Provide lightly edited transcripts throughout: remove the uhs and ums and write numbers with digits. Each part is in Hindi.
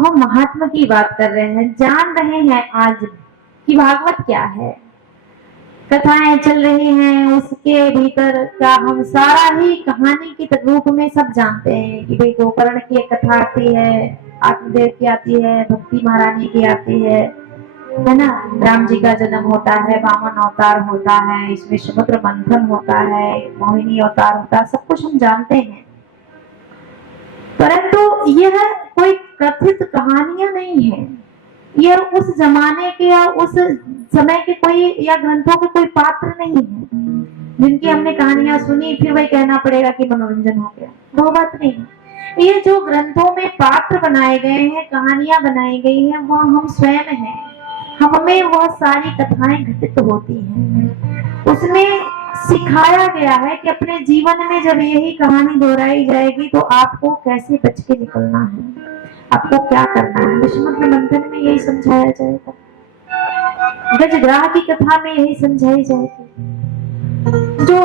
हम महात्मा की बात कर रहे हैं, जान रहे हैं आज कि भागवत क्या है, कथाएं चल रही हैं, उसके भीतर का हम सारा ही कहानी के रूप में सब जानते हैं कि भाई गोकर्ण की एक कथा आती है, आत्मदेव की आती है, भक्ति महारानी की आती है ना। राम जी का जन्म होता है, वामन अवतार होता है, इसमें समुद्र मंथन होता है, मोहिनी अवतार होता है, सब कुछ हम जानते हैं। परंतु यह कोई कथित कहानियां नहीं है, यह उस जमाने के या उस समय के कोई या ग्रंथों के कोई पात्र नहीं है जिनकी हमने कहानियां सुनी फिर वही कहना पड़ेगा कि मनोरंजन हो गया, वो बात नहीं है। ये जो ग्रंथों में पात्र बनाए गए हैं, कहानियां बनाई गई हैं, वह हम स्वयं हैं, हमें वह सारी कथाएं घटित होती हैं। उसमें सिखाया गया है कि अपने जीवन में जब यही कहानी दोहराई जाएगी तो आपको कैसे बच के निकलना है, आपको क्या करना है। विष्णु मंथन में यही समझाया जाएगा, गजग्राह की कथा में यही समझाई जाएगी। जो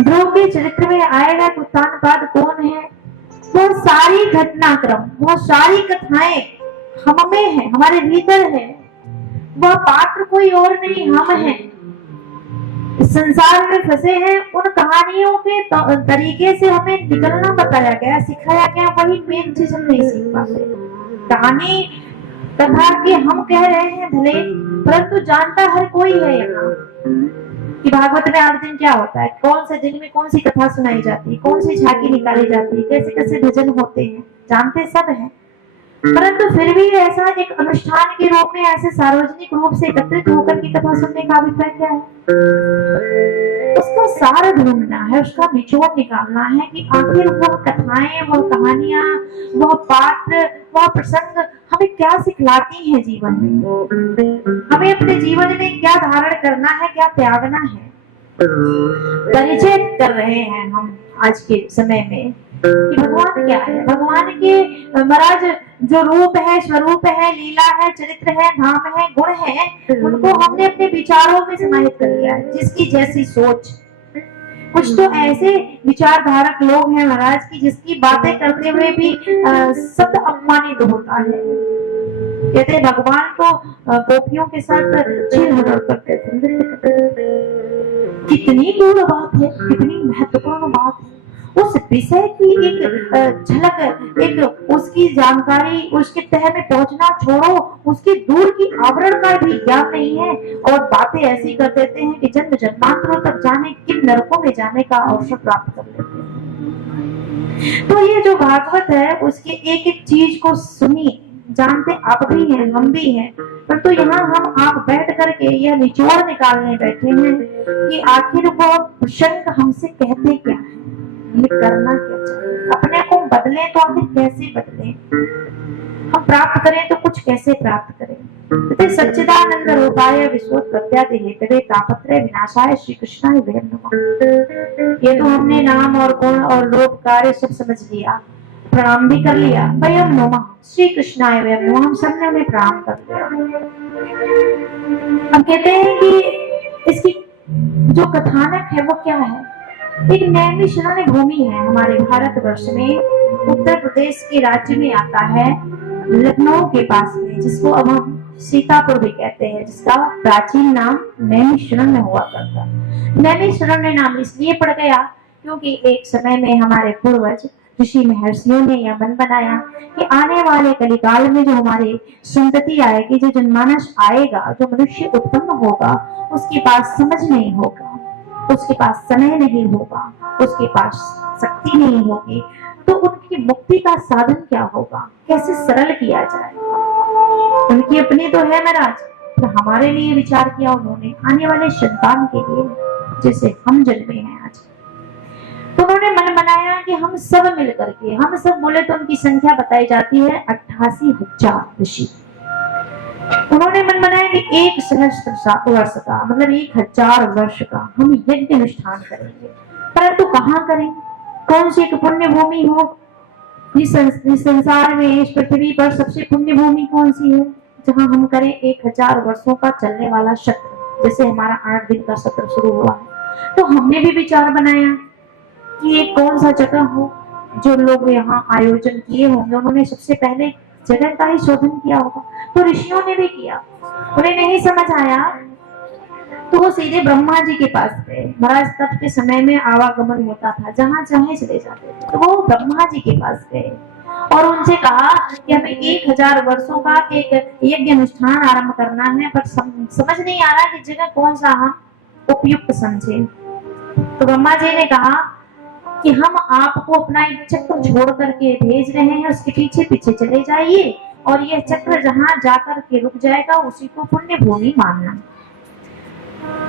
ध्रुव के चरित्र में आएगा कि उत्तानपाद कौन है, वो सारी घटनाक्रम, वो सारी कथाएं हम में है, हमारे भीतर है, वह पात्र कोई और नहीं, हम हैं। संसार में फंसे हैं, उन कहानियों के तरीके से हमें निकलना बताया गया, सिखाया गया, वही मेन चीज हम नहीं सीख पाते। कहानी कथा के हम कह रहे हैं भले, परंतु जानता हर कोई है यहाँ कि भागवत में 8 दिन क्या होता है, कौन से दिन में कौन सी कथा सुनाई जाती है, कौन सी झांकी निकाली जाती है, कैसे कैसे भजन होते हैं, जानते सब हैं। परंतु फिर भी ऐसा एक अनुष्ठान के रूप में ऐसे सार्वजनिक रूप से एकत्रित होकर की कथा सुनने का अभिप्राय क्या है? उसका सार ढूंढना है, उसका निचोड़ निकालना है कि आखिर वह कथाएं, वह कहानियां, वह पात्र, वह प्रसंग हमें क्या सिखलाती हैं जीवन में, हमें अपने जीवन में क्या धारण करना है, क्या त्यागना है। परिचय कर रहे हैं हम आज के समय में कि भगवान क्या है। भगवान के महाराज जो रूप है, स्वरूप है, लीला है, चरित्र है, धाम है, गुण है, उनको हमने अपने विचारों में समाहित कर लिया है, जिसकी जैसी सोच। कुछ तो ऐसे विचारधारक लोग हैं महाराज की जिसकी बातें करते हुए भी शब्द अपमानित होता है। कहते भगवान तो गोपियों के साथ छीन झपट करते थे। कितनी गूढ़ बात है, कितनी महत्वपूर्ण बात है, उस विषय की एक झलक, एक उसकी जानकारी, उसके तह में पहुंचना छोड़ो, उसके दूर की आवरण का भी ज्ञान नहीं है और बातें ऐसी कर देते हैं कि जन्म जन्मांतरों तक जाने किन नरकों में जाने का अवसर प्राप्त कर लेते हैं। तो ये जो भागवत है उसके एक एक चीज को सुनिए, जानते आप भी हैं, हम भी हैं, पर तो यहाँ हम आप बैठ करके यह निचोड़ निकालने बैठे हैं कि आखिर वो प्रसंग हमसे कहते क्या है, ये करना क्या चाहिए, अपने को बदलें तो आखिर कैसे बदलें, हम प्राप्त करें तो कुछ कैसे प्राप्त करें। सच्चिदानंद रूपाय विश्वोत्पत्त्यादि हेतवे तापत्रय विनाशाय श्री कृष्णाय वयं नमः। ये तो हमने नाम और गुण और लोक कार्य सब समझ लिया, प्रणाम भी कर लिया, वयं नमः श्री कृष्णाय वयं नमः, हम सबने हमें प्रणाम कर लिया। हम कहते हैं कि इसकी जो कथानक है वो क्या है। एक नैमिषारण्य भूमि है हमारे भारतवर्ष में, उत्तर प्रदेश के राज्य में आता है, लखनऊ के पास में, जिसको अब हम सीतापुर भी कहते हैं, जिसका प्राचीन नाम नैमिषारण्य हुआ करता। नैमिषारण्य नाम इसलिए पड़ गया क्योंकि एक समय में हमारे पूर्वज ऋषि महर्षियों ने यह मन बनाया कि आने वाले कलिकाल में जो हमारी संतति आएगी, जो जनमानस आएगा, जो मनुष्य उत्पन्न होगा, उसके पास समझ नहीं होगा, उसके पास समय नहीं होगा, उसके पास शक्ति नहीं होगी, तो उनकी मुक्ति का साधन क्या होगा, कैसे सरल किया जाए। उनकी अपनी तो है महाराज, तो हमारे लिए विचार किया उन्होंने, आने वाले संतान के लिए, जैसे हम जन्मे हैं आज। तो उन्होंने मन बनाया कि हम सब मिलकर के, हम सब बोले तो उनकी संख्या बताई जाती है 88,000 ऋषि। उन्होंने मन बनाया कि 1 सहस्त्र वर्ष का, मतलब 1000 वर्ष का हम यज्ञ अनुष्ठान करेंगे, परंतु कहाँ करें, कौन सी एक पुण्य भूमि हो। इस संसार में, इस पृथ्वी पर सबसे पुण्य भूमि कौन सी है, जहाँ हम करें 1000 वर्षों का चलने वाला सत्र, जैसे हमारा 8 दिन का सत्र शुरू हुआ है। तो हमने भी विचार बनाया कि ये कौन सा जगह हो। जो लोग यहाँ आयोजन किए होंगे उन्होंने सबसे पहले जगत का ही शोधन किया होगा। तो ऋषियों ने भी किया, उन्हें नहीं समझ आया तो वो सीधे ब्रह्मा जी के पास गए। महाराज तब के समय में आवागमन होता था, जहां चाहे चले जाते थे। तो वो ब्रह्मा जी के पास गए और उनसे कहा कि हमें 1000 वर्षों का एक यज्ञ अनुष्ठान आरंभ करना है, पर समझ नहीं आ रहा कि जगह कौन सा हम उपयुक्त समझे। तो ब्रह्मा जी ने कहा कि हम आपको अपना एक चक्र छोड़ करके भेज रहे हैं, उसके पीछे पीछे चले जाइए और यह चक्र जहां जाकर के रुक जाएगा उसी को पुण्य भूमि मानना।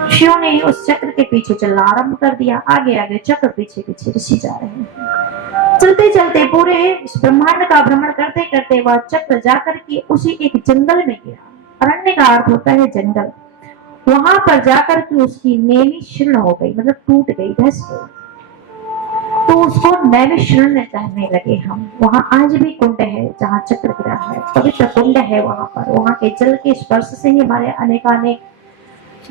ऋषियों ने उस चक्र के पीछे चलना आरंभ कर दिया। आगे आगे चक्र, पीछे पीछे ऋषि जा रहे हैं। चलते चलते पूरे ब्रह्मांड का भ्रमण करते करते वह चक्र जाकर के उसी एक जंगल में गिरा। अरण्य का अर्थ होता है जंगल। वहां पर जाकर के उसकी नेमी शीर्ण हो गई, मतलब टूट गई, धस गई। तो उसको नैमिषारण्य कहने लगे हम। वहां आज भी कुंड है जहाँ चक्र गिरा है, पवित्र कुंड है वहां पर। वहां के जल के स्पर्श से ही हमारे अनेकानेक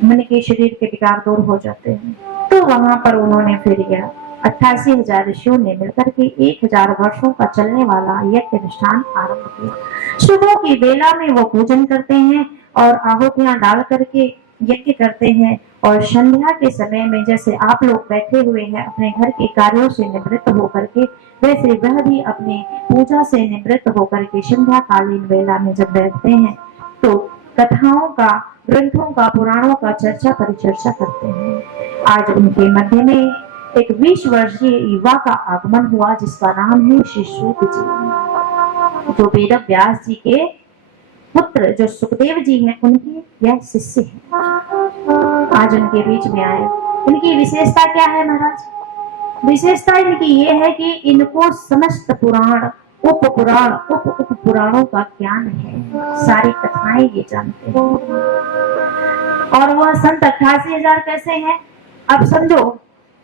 मन के शरीर के विकार दूर हो जाते हैं। तो वहां पर उन्होंने फिर यह 88,000 ऋषियों ने मिलकर के 1000 वर्षों का चलने वाला यज्ञ अनुष्ठान आरंभ किया। सुबह की बेला में वो पूजन करते हैं और आहुतियां डाल करके यज्ञ करते हैं, और संध्या के समय में जैसे आप लोग बैठे हुए हैं अपने घर के कार्यों से निवृत्त होकर के, वैसे वह भी अपने पूजा से निवृत्त होकर के संध्या कालीन वेला में जब बैठते हैं तो कथाओं का, ग्रंथों का, पुराणों का चर्चा परिचर्चा करते हैं। आज उनके मध्य में एक 20 वर्षीय युवा का आगमन हुआ जिसका नाम है श्री सूत जी, जो वेद व्यास जी के पुत्र, जो सुखदेव जी हैं, उनके यह शिष्य हैं। आज उनके बीच में आए। इनकी विशेषता क्या है महाराज? विशेषता इनकी ये है कि इनको समस्त पुराण, उप पुराण, उप पुराणों का ज्ञान है। सारी कथाएं ये जानते हैं। और वह संत 88,000 कैसे हैं? अब समझो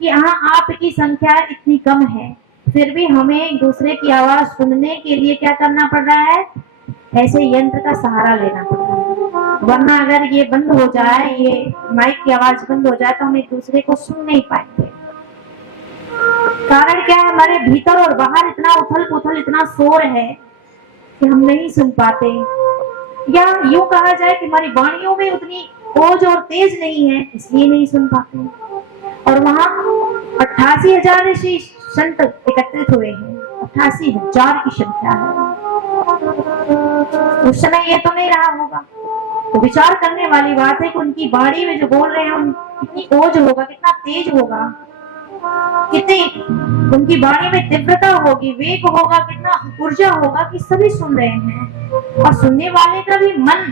कि यहाँ आपकी संख्या इतनी कम है, फिर भी हमें एक दूसरे की आवाज सुनने के लिए क्या करना पड़ रहा है? ऐसे यंत्र का सहारा लेना पड़ रहा है। वरना अगर ये बंद हो जाए, ये माइक की आवाज बंद हो जाए, तो हम एक दूसरे को सुन नहीं पाएंगे। कारण क्या है? हमारे भीतर और बाहर इतना उथल पुथल, इतना शोर है कि हम नहीं सुन पाते। या यूं कहा जाए कि हमारी वाणियों में उतनी ओज और तेज नहीं है, इसलिए नहीं सुन पाते। और वहां 88,000 ऋषि संत एकत्रित हुए हैं। 88,000 की संख्या है। उस समय ये तो नहीं रहा होगा। तो विचार करने वाली बात है कि उनकी वाणी में जो बोल रहे हैं कितनी ओज होगा, कितना तेज होगा, कितनी उनकी वाणी में तीव्रता होगी, वेग होगा, कितना ऊर्जा होगा कि सभी सुन रहे हैं। और सुनने वाले का भी मन,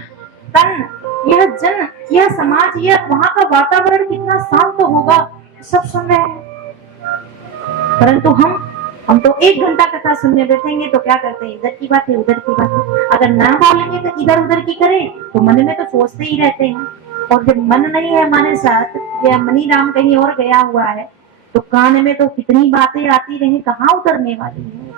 तन, यह जन, यह समाज, यह वहां का वातावरण कितना शांत होगा, सब सुन रहे हैं। परंतु हम तो 1 घंटा कथा सुनने बैठेंगे तो क्या करते हैं? इधर की बात है, उधर की बात है। अगर ना बोलेंगे तो इधर उधर की करें, तो मन में तो सोचते ही रहते हैं। और जब मन नहीं है हमारे साथ, या मनी राम कहीं और गया हुआ है, तो कान में तो कितनी बातें आती रहे, कहाँ उतरने वाली है?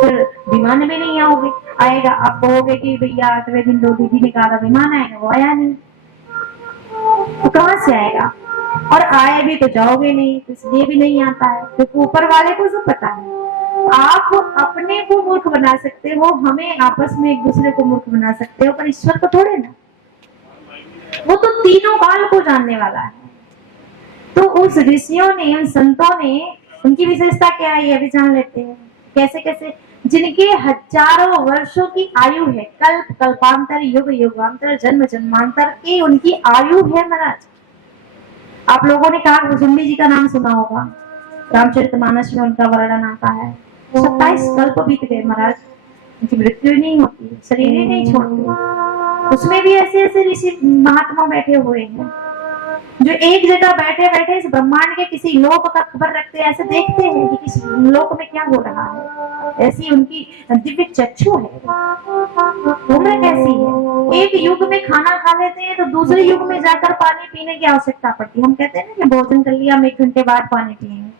फिर विमान में नहीं आओगे, आएगा। आप कहोगे कि भैया 8वें दिन 2 दीदी ने कहा विमान आएगा, वो आया नहीं, तो कहाँ से आएगा? और आए भी तो जाओगे नहीं, इसलिए भी नहीं आता है, क्योंकि ऊपर वाले को सब पता है। आप अपने को मूर्ख बना सकते हो, हमें आपस में एक दूसरे को मूर्ख बना सकते हो, पर ईश्वर को थोड़े ना। वो तो तीनों काल को जानने वाला है। तो उस ऋषियों ने, उन संतों ने, उनकी विशेषता क्या है ये भी जान लेते हैं। कैसे कैसे? जिनके हजारों वर्षों की आयु है, कल्प कल्पांतर, युग युगांतर, जन्म जन्मांतर की उनकी आयु है महाराज। आप लोगों ने कहा कुसुम्बी जी का नाम सुना होगा, रामचरितमानस में उनका वर्णन आता है। 27 कल्प बीत गए महाराज, उनकी मृत्यु नहीं होती, शरीर ही नहीं छोड़ते। उसमें भी ऐसे ऐसे ऋषि महात्मा बैठे हुए हैं जो एक जगह बैठे बैठे इस ब्रह्मांड के किसी लोक का खबर रखते हैं, ऐसे देखते हैं कि किस लोक में क्या हो रहा है। ऐसी उनकी दिव्य चक्षु है। उम्र कैसी है? एक युग में खाना खा लेते हैं तो दूसरे युग में जाकर पानी पीने की आवश्यकता पड़ती है। हम कहते हैं ना कि भोजन कर लिया, हम 1 घंटे बाद पानी पिएंगे।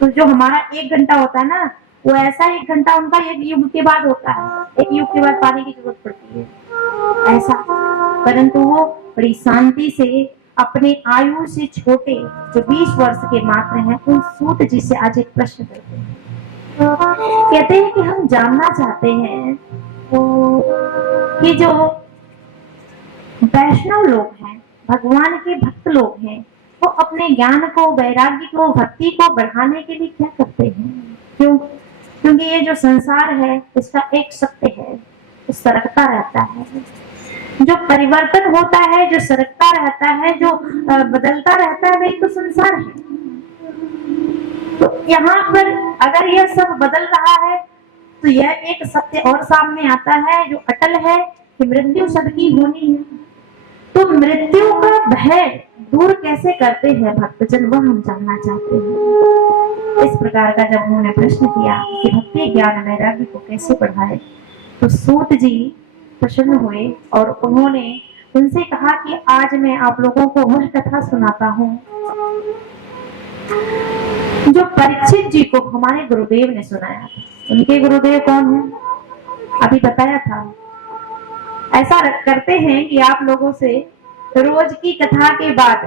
तो जो हमारा 1 घंटा होता है ना, वो ऐसा 1 घंटा उनका 1 युग के बाद होता है। 1 युग के बाद पानी की जरूरत पड़ती है ऐसा। परंतु वो बड़ी शांति से अपने आयु से छोटे जो 20 वर्ष के मात्र हैं, उन सूत जी से आज एक प्रश्न करते हैं। कहते हैं कि हम जानना चाहते हैं कि जो वैष्णव लोग हैं, भगवान के भक्त लोग हैं, वो अपने ज्ञान को, वैराग्य को, भक्ति को बढ़ाने के लिए क्या करते हैं। क्यों? क्योंकि ये जो संसार है इसका एक सत्य है, वो सरकता रहता है। जो परिवर्तन होता है, जो सरकता रहता है, जो बदलता रहता है, वही तो संसार है। तो यहाँ पर अगर यह सब बदल रहा है तो यह एक सत्य और सामने आता है जो अटल है कि मृत्यु सबकी होनी है। तो मृत्यु का भय दूर कैसे करते हैं भक्तजन, वह हम जानना चाहते हैं। इस प्रकार का जब उन्होंने प्रश्न किया कि भक्ति ज्ञान वैराग्य को कैसे बढ़ाए, तो सूत जी प्रसन्न हुए और उन्होंने उनसे कहा कि आज मैं आप लोगों को वह कथा सुनाता हूँ जो परीक्षित जी को हमारे गुरुदेव ने सुनाया था। उनके गुरुदेव कौन है, अभी बताया था। ऐसा करते हैं कि आप लोगों से रोज की कथा के बाद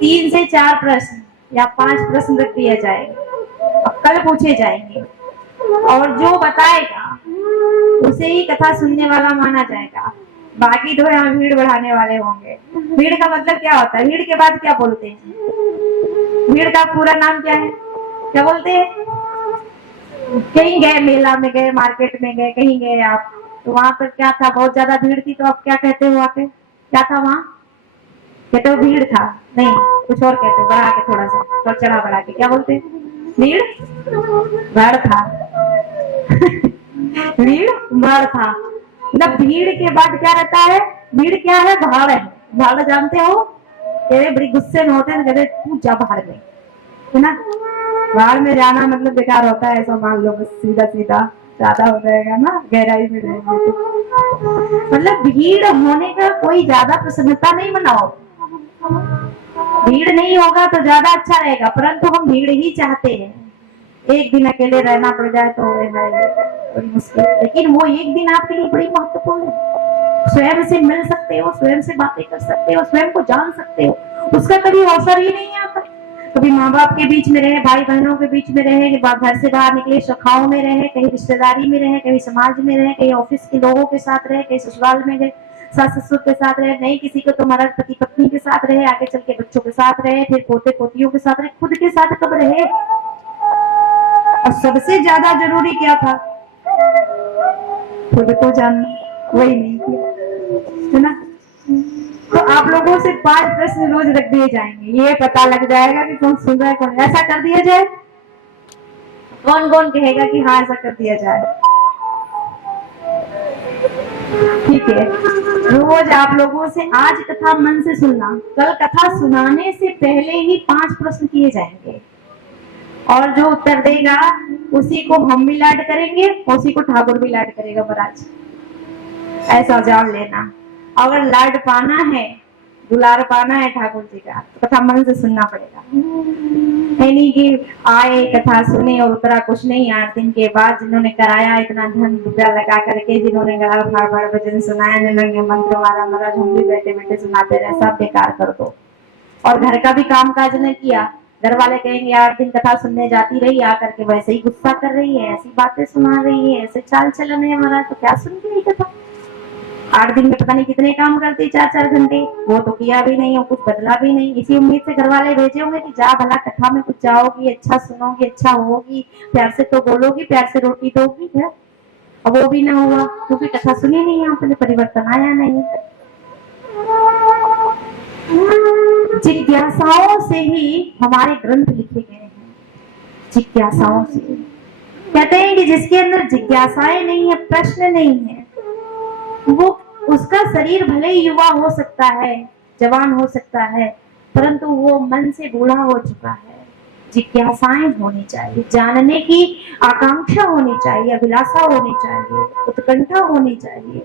3 से 4 प्रश्न या 5 प्रश्न रख दिया जाएगा, अब कल पूछे जाएंगे, और जो बताएगा उसे ही कथा सुनने वाला माना जाएगा। बाकी तो यहाँ भीड़ बढ़ाने वाले होंगे। भीड़ का मतलब क्या होता है, भीड़ के बाद क्या बोलते हैं, भीड़ का पूरा नाम क्या है, क्या बोलते हैं। कहीं गए, मेला में गए, मार्केट में गए, कहीं गए आप, तो वहां पर क्या था, बहुत ज्यादा भीड़ थी, तो आप क्या कहते हो, आके क्या था वहां, कहते हो भीड़ था, नहीं कुछ और कहते हो, बढ़ा के थोड़ा सा और चढ़ा बढ़ा के क्या बोलते हैं, भीड़ भड़ था। भीड़ भड़ था, मतलब भीड़ के बाद क्या रहता है, भीड़ क्या है, भाड़ है। भाड़ जानते हो, कहते बड़ी गुस्से में होते हैं, कहते तू जा भाड़ में, है ना। भाड़ में जाना मतलब बेकार होता है, ऐसा मान लो, बस सीधा सीधा ज्यादा हो जाएगा ना, गहराई में रहेंगे तो। मतलब भीड़ होने का कोई ज्यादा प्रसन्नता नहीं मनाओ, भीड़ नहीं होगा तो ज्यादा अच्छा रहेगा, परंतु हम भीड़ ही चाहते हैं। एक दिन अकेले रहना पड़ जाए तो बड़ी मुश्किल, लेकिन वो एक दिन आपके लिए बड़ी महत्वपूर्ण है। स्वयं से मिल सकते हो, स्वयं से बातें कर सकते हो, स्वयं को जान सकते हो, उसका कभी अवसर ही नहीं आता। कभी माँ बाप के बीच में रहे, भाई बहनों के बीच में रहे, घर से बाहर निकले, शाखाओं में रहे, कहीं रिश्तेदारी में रहे, कहीं समाज में रहे, कहीं ऑफिस के लोगों के साथ रहे, कहीं ससुराल में गए, सास ससुर के साथ रहे, नहीं किसी को तो महाराज पति पत्नी के साथ रहे, आगे चल के बच्चों के साथ रहे, फिर पोते पोतियों के साथ रहे, खुद के साथ कब रहे। और सबसे ज्यादा जरूरी क्या था, खुद को जानना, वही नहीं किया, है ना। तो आप लोगों से 5 प्रश्न रोज रख दिए जाएंगे, ये पता लग जाएगा कि कौन सुन रहा है, कौन। ऐसा कर दिया जाए, कौन कौन कहेगा कि हाँ ऐसा कर दिया जाए, ठीक है। रोज आप लोगों से आज कथा मन से सुनना, कल कथा सुनाने से पहले ही 5 प्रश्न किए जाएंगे, और जो उत्तर देगा उसी को हम भी लाड करेंगे, उसी को ठाकुर भी लाड करेगा महाराज, ऐसा जान लेना। अगर लाड पाना है, दुलार पाना है ठाकुर जी का, तो कथा मन से सुनना पड़ेगा। नहीं कि आए कथा सुने और उतरा कुछ नहीं, 8 दिन के बाद जिन्होंने कराया इतना धन रुपया लगा करके, जिन्होंने गला फाड़ फाड़ भजन सुनाया, जिन्होंने मंत्र मारा, महाराज हम भी बैठे बैठे सुनाते रहे, सब बेकार कर दो। और घर का भी काम काज न किया, घर वाले कहेंगे 8 दिन कथा सुनने जाती रही, आकर के वैसे ही गुस्सा कर रही है, ऐसी बातें सुना रही है, ऐसे चाल चलन है महाराज, तो क्या सुन के कथा। 8 दिन में पता नहीं कितने काम करती, 4-4 घंटे, वो तो किया भी नहीं और कुछ बदला भी नहीं। इसी उम्मीद से घर वाले भेजे होंगे कि जा भला कथा में कुछ जाओगी, अच्छा सुनोगी, अच्छा होगी, प्यार से तो बोलोगी, प्यार से रोटी दोगी, है। और वो भी ना हुआ, क्योंकि कथा सुनी नहीं, आपने परिवर्तन आया नहीं। जिज्ञासाओं से ही हमारे ग्रंथ लिखे गए हैं, जिज्ञासाओं से। कहते हैं कि जिसके अंदर जिज्ञासाएं नहीं है, प्रश्न नहीं है, वो उसका शरीर भले ही युवा हो सकता है, जवान हो सकता है, परंतु वो मन से बूढ़ा हो चुका है। जिज्ञासाएं होनी चाहिए, जानने की आकांक्षा होनी चाहिए, अभिलाषा होनी चाहिए, उत्कंठा होनी चाहिए।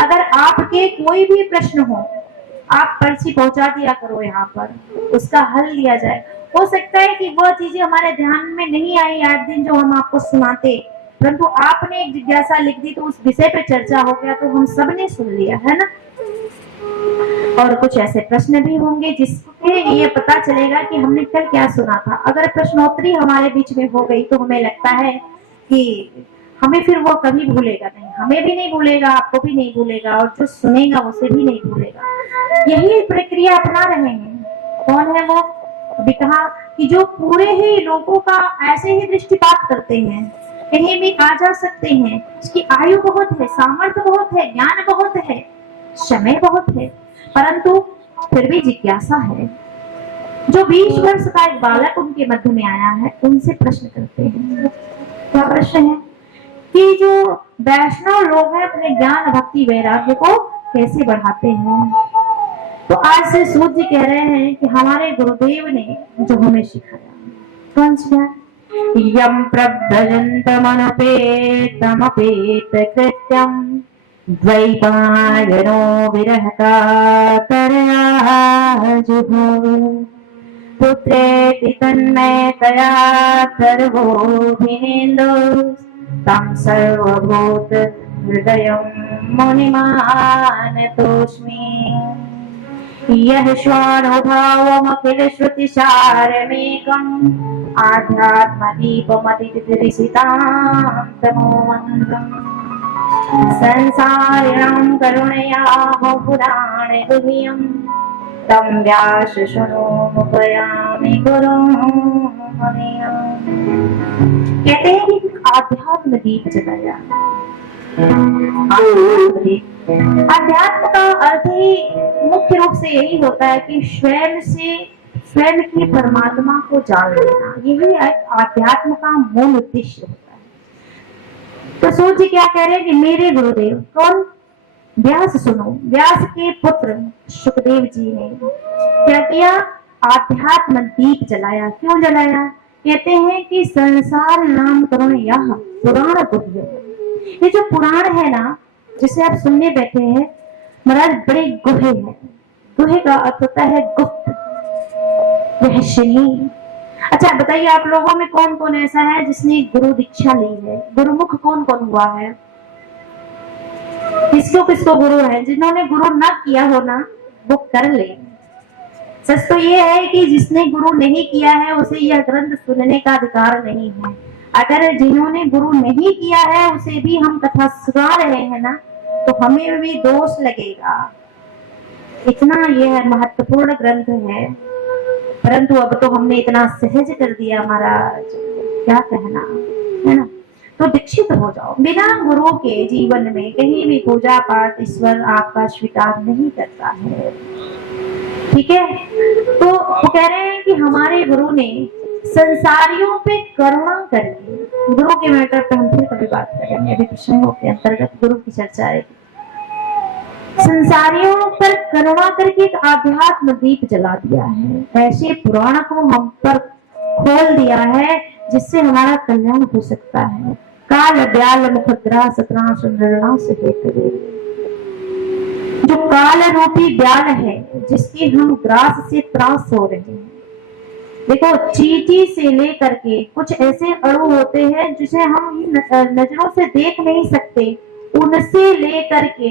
अगर आपके कोई भी प्रश्न हो, आप पर्ची पहुंचा दिया करो, यहाँ पर उसका हल लिया जाए। हो सकता है कि वह चीजें हमारे ध्यान में नहीं आई 8 दिन जो हम आपको सुनाते, परंतु आपने एक जिज्ञासा लिख दी तो उस विषय पे चर्चा हो गया, तो हम सबने सुन लिया, है ना। और कुछ ऐसे प्रश्न भी होंगे जिससे ये पता चलेगा कि हमने कल क्या सुना था। अगर प्रश्नोत्तरी हमारे बीच में हो गई तो हमें लगता है कि हमें फिर वो कभी भूलेगा नहीं, हमें भी नहीं भूलेगा, आपको भी नहीं भूलेगा, और जो सुनेगा उसे भी नहीं भूलेगा। यही प्रक्रिया अपना रहे हैं। कौन है वो? अभी कहा कि जो पूरे ही लोगों का ऐसे ही दृष्टिपात करते हैं, कहीं भी आ जा सकते हैं, उसकी आयु बहुत है, सामर्थ्य बहुत है, ज्ञान बहुत है, समय बहुत है, परंतु फिर भी जिज्ञासा है। जो 20 वर्ष का एक बालक उनके मध्य में आया है, उनसे प्रश्न करते हैं। क्या प्रश्न है? कि जो वैष्णव लोग हैं अपने ज्ञान भक्ति वैराग्य को कैसे बढ़ाते हैं। तो आज से सूर्य जी कह रहे हैं कि हमारे गुरुदेव ने जो हमें सिखाया, कौन सिखाया? यम प्रव्रजन्तमनुपेतमपेत कृत्यम द्वैपायनो विरहता पुत्रेति तन्मयतया सर्वोऽभिनेन्दो तं सर्वभूत हृदयं मुनिमानतोऽस्मि। यः स्वानुभावमखिल श्रुतिसारमेकम् आध्यात्मदीपमतिरिसितां तमोमन्दम् संसारिणां करुणयाः पुराणे गुह्यं तं व्यास शृणोमुपयामि गुरुं मुनिम्। कहते हैं कि आध्यात्म दीप जलाया। अध्यात्म का अर्थ ही मुख्य रूप से यही होता है कि स्वयं की परमात्मा को जान लेना। यही आध्यात्म का मूल उद्देश्य होता है। तो सूर्य जी क्या कह रहे हैं कि मेरे गुरुदेव कौन? व्यास सुनो। व्यास के पुत्र सुखदेव जी ने क्या किया? आध्यात्म दीप जलाया। क्यों जलाया? कहते हैं कि संसार नाम करुण यह पुराण गुह्य। ये जो पुराण है ना, जिसे आप सुनने बैठे हैं, महाराज बड़े गुहे हैं। गुहे का अर्थ होता है गुप्त, रहस्यनीय। अच्छा बताइए, आप लोगों में कौन कौन ऐसा है जिसने गुरु दीक्षा ली है? गुरुमुख कौन कौन हुआ है? किसको किसको गुरु है? जिन्होंने गुरु ना किया हो ना, वो कर ले। सच तो ये है कि जिसने गुरु नहीं किया है उसे यह ग्रंथ सुनने का अधिकार नहीं है। अगर जिन्होंने गुरु नहीं किया है उसे भी हम कथा सुना रहे हैं ना, तो हमें भी दोष लगेगा। इतना यह महत्वपूर्ण ग्रंथ है, परंतु अब तो हमने इतना सहज कर दिया महाराज, क्या कहना है ना। तो दीक्षित हो जाओ। बिना गुरु के जीवन में कहीं भी पूजा पाठ ईश्वर आपका स्वीकार नहीं करता है। ठीक है, तो वो कह रहे हैं कि हमारे गुरु ने संसारियों पे करुणा करके, गुरु के मैटर पे हम फिर कभी बात करेंगे, अभी प्रसंगों के अंतर्गत गुरु की चर्चा आएगी। संसारियों पर करुणा करके एक आध्यात्म दीप जला दिया है। ऐसे पुराण को हम पर खोल दिया है जिससे हमारा कल्याण हो सकता है। काल ब्याल मुखग्रास त्रास निर्णास हेतु, जो काल रूपी ब्याल है जिसके हम ग्रास से त्रास हो रहे हैं। देखो, चींटी से लेकर के कुछ ऐसे अणु होते हैं जिसे हम नजरों से देख नहीं सकते, उनसे लेकर के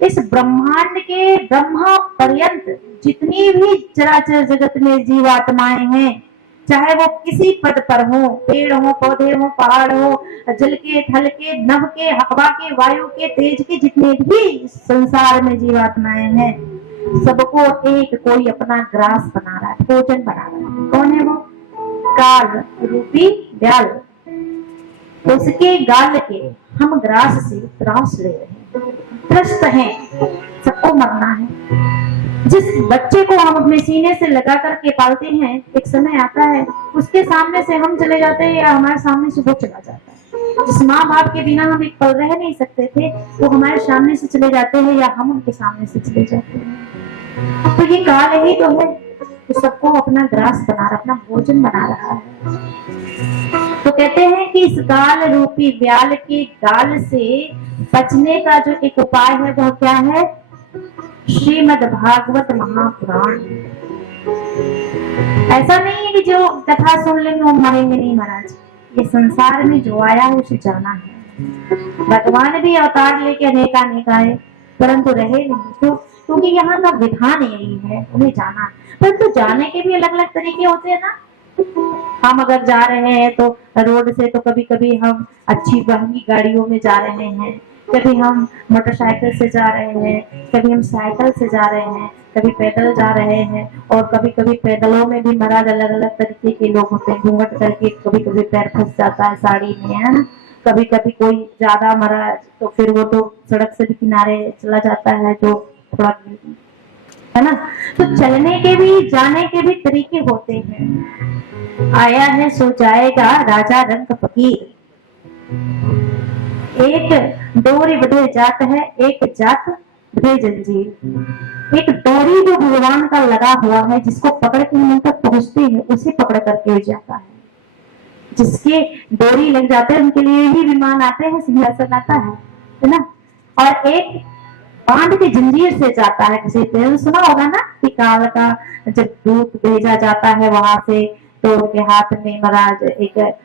इस ब्रह्मांड के ब्रह्मा पर्यंत जितनी भी चराचर जगत में जीवात्माएं हैं, चाहे वो किसी पद पर हो, पेड़ हो, पौधे हो, पहाड़ हो, जल के, थल के, नभ के, हवा के, वायु के, तेज के, जितने भी संसार में जीवात्माएं हैं, सबको एक कोई अपना ग्रास बना रहा है, भोजन बना रहा है। कौन है वो? काल रूपी ब्याल। उसके गाल के हम ग्रास से त्रास ले रहे हैं, त्रस्त हैं, सबको मरना है। जिस बच्चे को हम अपने सीने से लगा करके पालते हैं, एक समय आता है उसके सामने से हम चले जाते हैं या हमारे सामने से वो चला जाता है। जिस माँ बाप के बिना हम एक पल रह नहीं सकते थे, वो हमारे सामने से चले जाते हैं या हम उनके सामने से चले जाते हैं। तो ये काल ही तो है, तो सबको अपना ग्रास बना रहा, अपना भोजन बना रहा है। तो कहते हैं कि इस काल रूपी ब्याल के गाल से बचने का जो एक उपाय है वह क्या है? श्रीमद् भागवत महापुराण। ऐसा नहीं है कि जो कथा सुन लेंगे वो मरेंगे नहीं महाराज। ये संसार में जो आया है उसे जाना है। भगवान भी अवतार लेके अनेक आए, परंतु रहे नहीं। क्योंकि यहाँ का विधान यही है, उन्हें जाना है। परंतु तो जाने के भी अलग अलग तरीके होते हैं ना। हम अगर जा रहे हैं तो रोड से, तो कभी कभी हम अच्छी महंगी गाड़ियों में जा रहे हैं, कभी हम मोटरसाइकिल से जा रहे हैं, कभी हम साइकिल से जा रहे हैं, कभी पैदल जा रहे हैं, और कभी कभी पैदलों में भी महाराज अलग अलग तरीके के लोग होते हैं, घूंघट करके कभी कभी पैर फंस जाता है साड़ी में, है ना। कभी कभी कोई ज्यादा महाराज तो फिर वो तो सड़क से भी किनारे चला जाता है, जो थोड़ा, है ना। तो चलने के भी जाने के भी तरीके होते हैं। आया है सो जाएगा राजा रंग फकीर, एक डोरी बढ़े जात है, एक जात बढ़े जंजीर। एक डोरी जो भगवान का लगा हुआ है, जिसको पकड़ के हम तक पहुंचते हैं, उसे पकड़ करके जाता है। जिसके डोरी लग जाते हैं उनके लिए ही विमान आते हैं, सिंहासन आता है ना। और एक बांध के जंजीर से जाता है। किसी ने सुना होगा ना कि काल का जब दूत भेजा जाता है वहां से, तो उनके हाथ में महाराज एक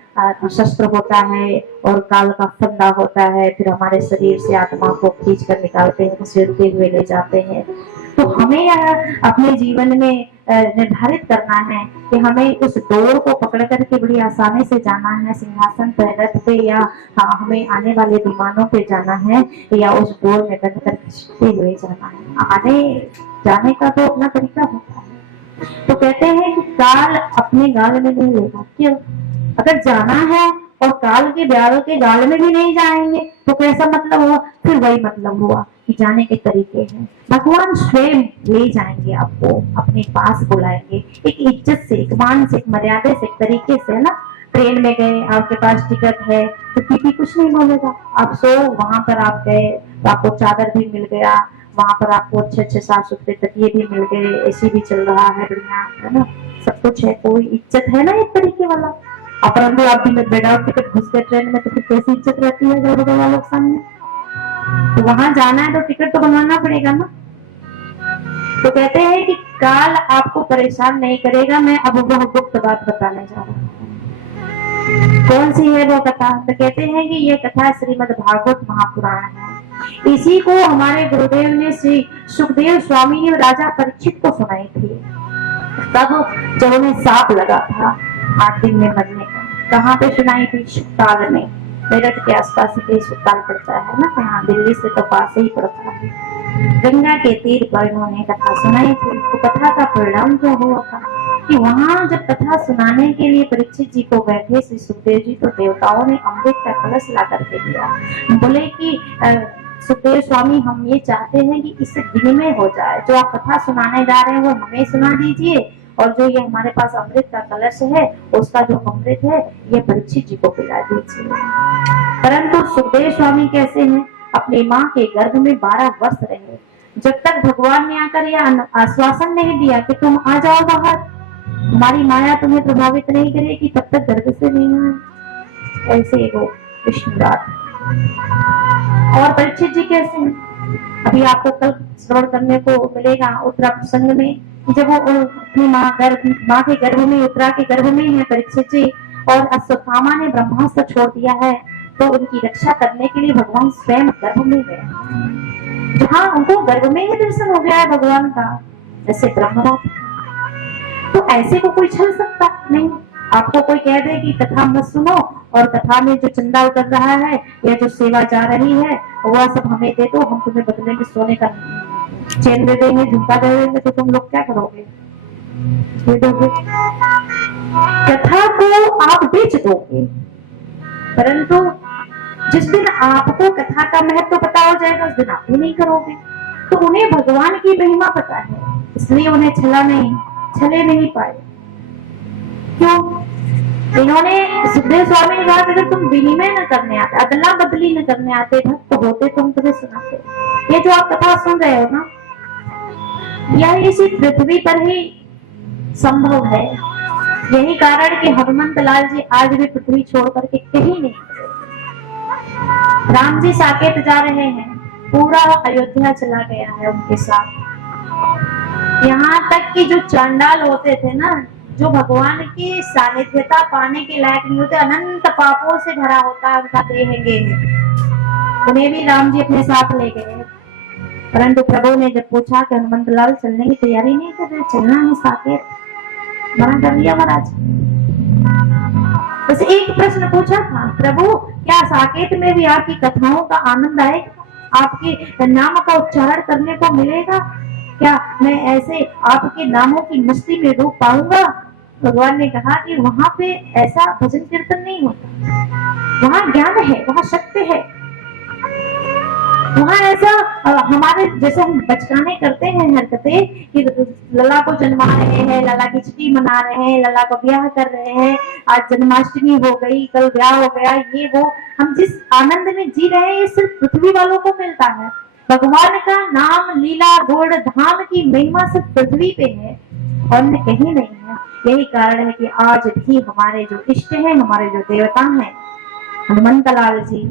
शस्त्र होता है और काल का फंदा होता है, फिर हमारे शरीर से आत्मा को खींच कर निकालते हैं, घसीटते हुए ले जाते हैं। तो हमें अपने जीवन में निर्धारित करना है कि हमें उस डोर को पकड़ करके बड़ी आसानी से जाना है, सिंहासन पे, रथ पे, या हमें आने वाले विमानों पे जाना है, या उस डोर में बंध कर खींचते हुए जाना है। आने जाने का तो अपना तरीका होता है। तो कहते हैं कि काल अपने गाल में नहीं लेगा। क्यों? अगर जाना है और काल के ब्याल के गाल में भी नहीं जाएंगे तो कैसा मतलब हुआ? फिर वही मतलब हुआ कि जाने के तरीके हैं। भगवान स्वयं ले जाएंगे, आपको अपने पास बुलाएंगे, एक इज्जत से, एक मान से, एक मर्यादा से, एक तरीके से ना। ट्रेन में गए, आपके पास टिकट है तो टीटी कुछ नहीं बोलेगा, आप सो, वहां पर आप गए तो आपको चादर भी मिल गया, वहां पर आपको अच्छे अच्छे साफ सुथरे तकिए भी मिल गए, एसी भी चल रहा है बढ़िया, है ना, सब कुछ है। कोई इज्जत है ना एक तरीके वाला। अपरंतु आप भी विदाउट टिकट घुस गए ट्रेन में, तो फिर कैसी इज्जत रहती है घर वालों के सामने। तो वहां जाना है तो टिकट तो बनवाना पड़ेगा ना। तो कहते हैं कि काल आपको परेशान नहीं करेगा। मैं अब वह गुप्त बात बताने जा रहा हूँ। कौन सी है वो कथा? तो कहते हैं कि ये कथा श्रीमद् भागवत महापुराण है। इसी को हमारे गुरुदेव ने श्री सुखदेव स्वामी ने राजा परीक्षित को सुनाई थी, तब जब उन्हें सांप लगा था 8 दिन में मरने का। कहाँ पे सुनाई थी? सुखताल में। मेरठ के आसपास ही सुखताल पड़ता है ना, यहाँ दिल्ली से तो पास ही पड़ता है। गंगा के तीर पर इन्होंने कथा सुनाई थी। तो कथा का परिणाम क्या हुआ था कि वहां जब कथा सुनाने के लिए परीक्षित जी को बैठे श्री सुखदेव जी, तो देवताओं ने अमृत का कलश ला करके दिया। बोले कि सुखदेव स्वामी, हम ये चाहते हैं कि इससे विनिमय हो जाए, जो आप कथा सुनाने जा रहे हैं वो हमें सुना दीजिए, और जो ये हमारे पास अमृत का कलश है उसका जो अमृत है ये परीक्षित जी को पिला दीजिए। परंतु सुखदेव स्वामी कैसे हैं? अपनी माँ के गर्भ में 12 वर्ष रहे, जब तक भगवान ने आकर यह आश्वासन नहीं दिया कि तुम आ जाओ बाहर, हमारी माया तुम्हें प्रभावित नहीं करेगी, तब तक गर्भ से नहीं आए। ऐसे वो विष्णुदास। और परीक्षित जी कैसे हैं? अभी आपको कल श्रवण करने को मिलेगा उत्तरा प्रसंग में, जब वो अपनी माँ के गर्भ में, उत्तरा के गर्भ में है परीक्षित जी, और अश्वत्थामा ने ब्रह्मास्त्र छोड़ दिया है, तो उनकी रक्षा करने के लिए भगवान स्वयं गर्भ में गए, जहाँ उनको गर्भ में ही दर्शन हो गया है भगवान का, जैसे ब्रह्मरात। तो ऐसे को कोई छल सकता नहीं। आपको कोई कह दे कि कथा मत सुनो, और कथा में जो चंदा उतर रहा है या जो सेवा जा रही है वह सब हमें दे दो, हम तुम्हें बदले में सोने का चैन दे देंगे, झुमका दे देंगे, तो तुम लोग क्या करोगे? दे दोगे। कथा को आप बेच दोगे। परंतु जिस दिन आपको कथा का महत्व पता हो जाएगा, उस दिन आप भी नहीं करोगे। तो उन्हें भगवान की महिमा पता है, इसलिए उन्हें छले नहीं पाए। क्यों? इन्होंने, सुखदेव स्वामी ने कहा, अगर तुम विनिमय न करने आते, अदला बदली न करने आते, भक्त होते, तुम तुम्हें सुनाते। ये जो आप कथा सुन रहे हो ना, यह इसी पृथ्वी पर ही संभव है। यही कारण कि हनुमंत लाल जी आज भी पृथ्वी छोड़ करके कहीं नहीं गए। राम जी साकेत जा रहे हैं, पूरा अयोध्या चला गया है उनके साथ। यहाँ तक कि जो चांडाल होते थे ना, जो भगवान की सानिध्यता पाने के लायक नहीं होते, अनंत पापों से भरा होता है उनका देह, उन्हें भी राम जी अपने साथ ले गए। परंतु प्रभु ने जब पूछा कि हनुमंत लाल चलने की तैयारी नहीं कर रहे, चलना है साकेत, मना कर दिया महाराज। बस एक प्रश्न पूछा था, प्रभु क्या साकेत में भी आपकी कथाओं का आनंद आएगा, आपके नाम का उच्चारण करने को मिलेगा, क्या मैं ऐसे आपके नामों की मस्ती में डूब पाऊंगा? भगवान ने कहा कि वहां पे ऐसा भजन कीर्तन नहीं होता, वहां ज्ञान है, वहां सत्य है, वहां ऐसा हमारे जैसे हम बचकाने करते हैं हरकतें कि लला को जन्मा रहे हैं, लला की छुट्टी मना रहे हैं, लला को ब्याह कर रहे हैं, आज जन्माष्टमी हो गई, कल ब्याह हो गया, ये वो हम जिस आनंद में जी रहे हैं ये सिर्फ पृथ्वी वालों को मिलता है। भगवान का नाम लीला गुण धाम की महिमा सिर्फ पृथ्वी पे है, अन्य कहीं नहीं है। यही कारण है कि आज भी हमारे जो इष्ट हैं, हमारे जो देवता हैं, हनुमंत लाल जी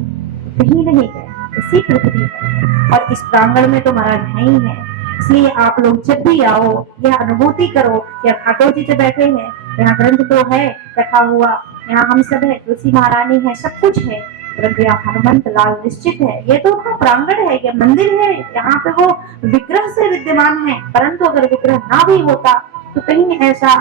कहीं नहीं गए, इसी पृथ्वी पर और इस प्रांगण में तो महाराज नहीं है। इसलिए आप लोग जब भी आओ यह अनुभूति करो कि ठाकुर जी से बैठे हैं, यहाँ ग्रंथ तो है रखा हुआ, यहाँ हम सब है, तुलसी महारानी है, सब कुछ है, परंतु यहाँ हनुमंत लाल निश्चित है। ये तो प्रांगण है, ये मंदिर है, यहाँ पे वो विग्रह से विद्यमान है, परंतु अगर विग्रह ना भी होता तो कहीं ऐसा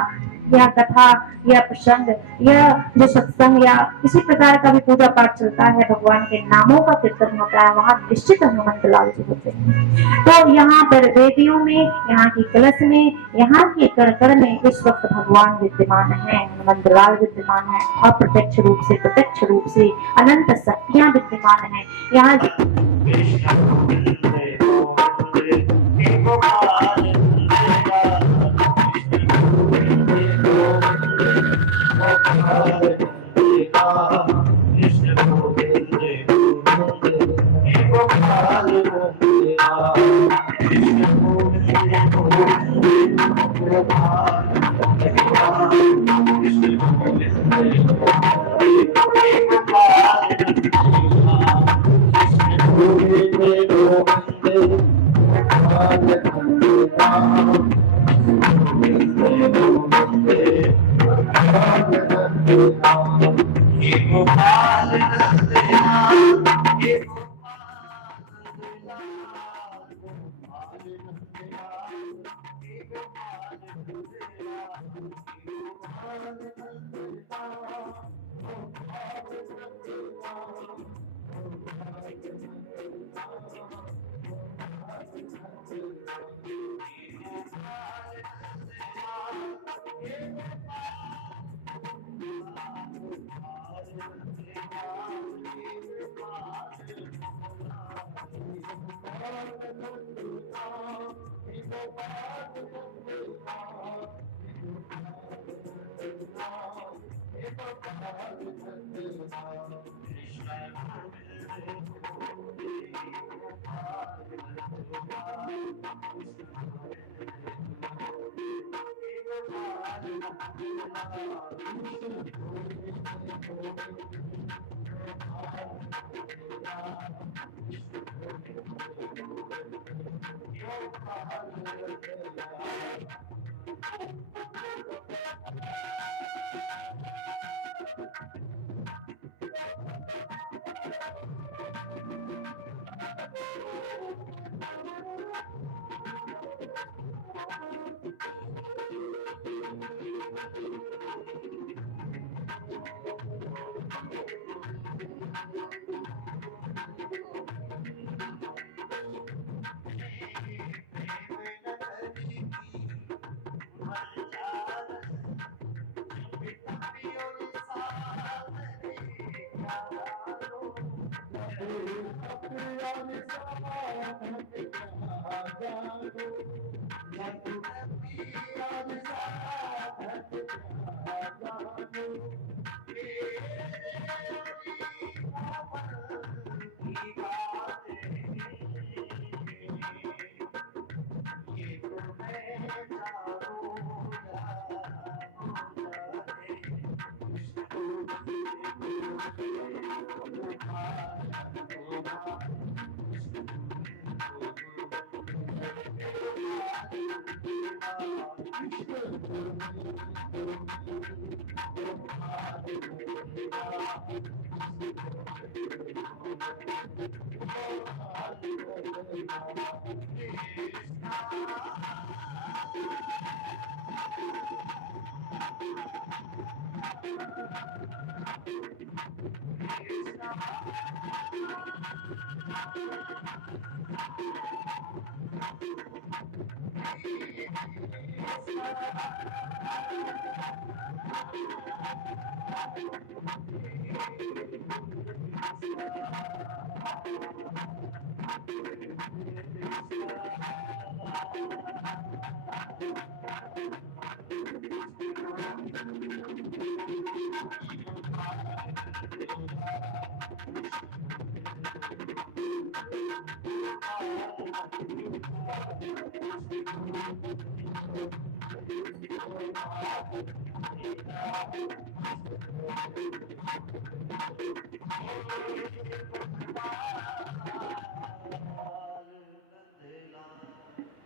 या कथा या प्रसंग या जो सत्संग या किसी प्रकार का भी पूजा पाठ चलता है, भगवान के नामों का कीर्तन होता है, वहां निश्चित हनुमंत लाल जी होते हैं। तो यहाँ पर वेदियों में, यहाँ की कलश में, यहाँ के कण में इस वक्त भगवान विद्यमान है, हनुमंत लाल विद्यमान है, अप्रत्यक्ष रूप से प्रत्यक्ष रूप से अनंत शक्तियां विद्यमान है यहाँ।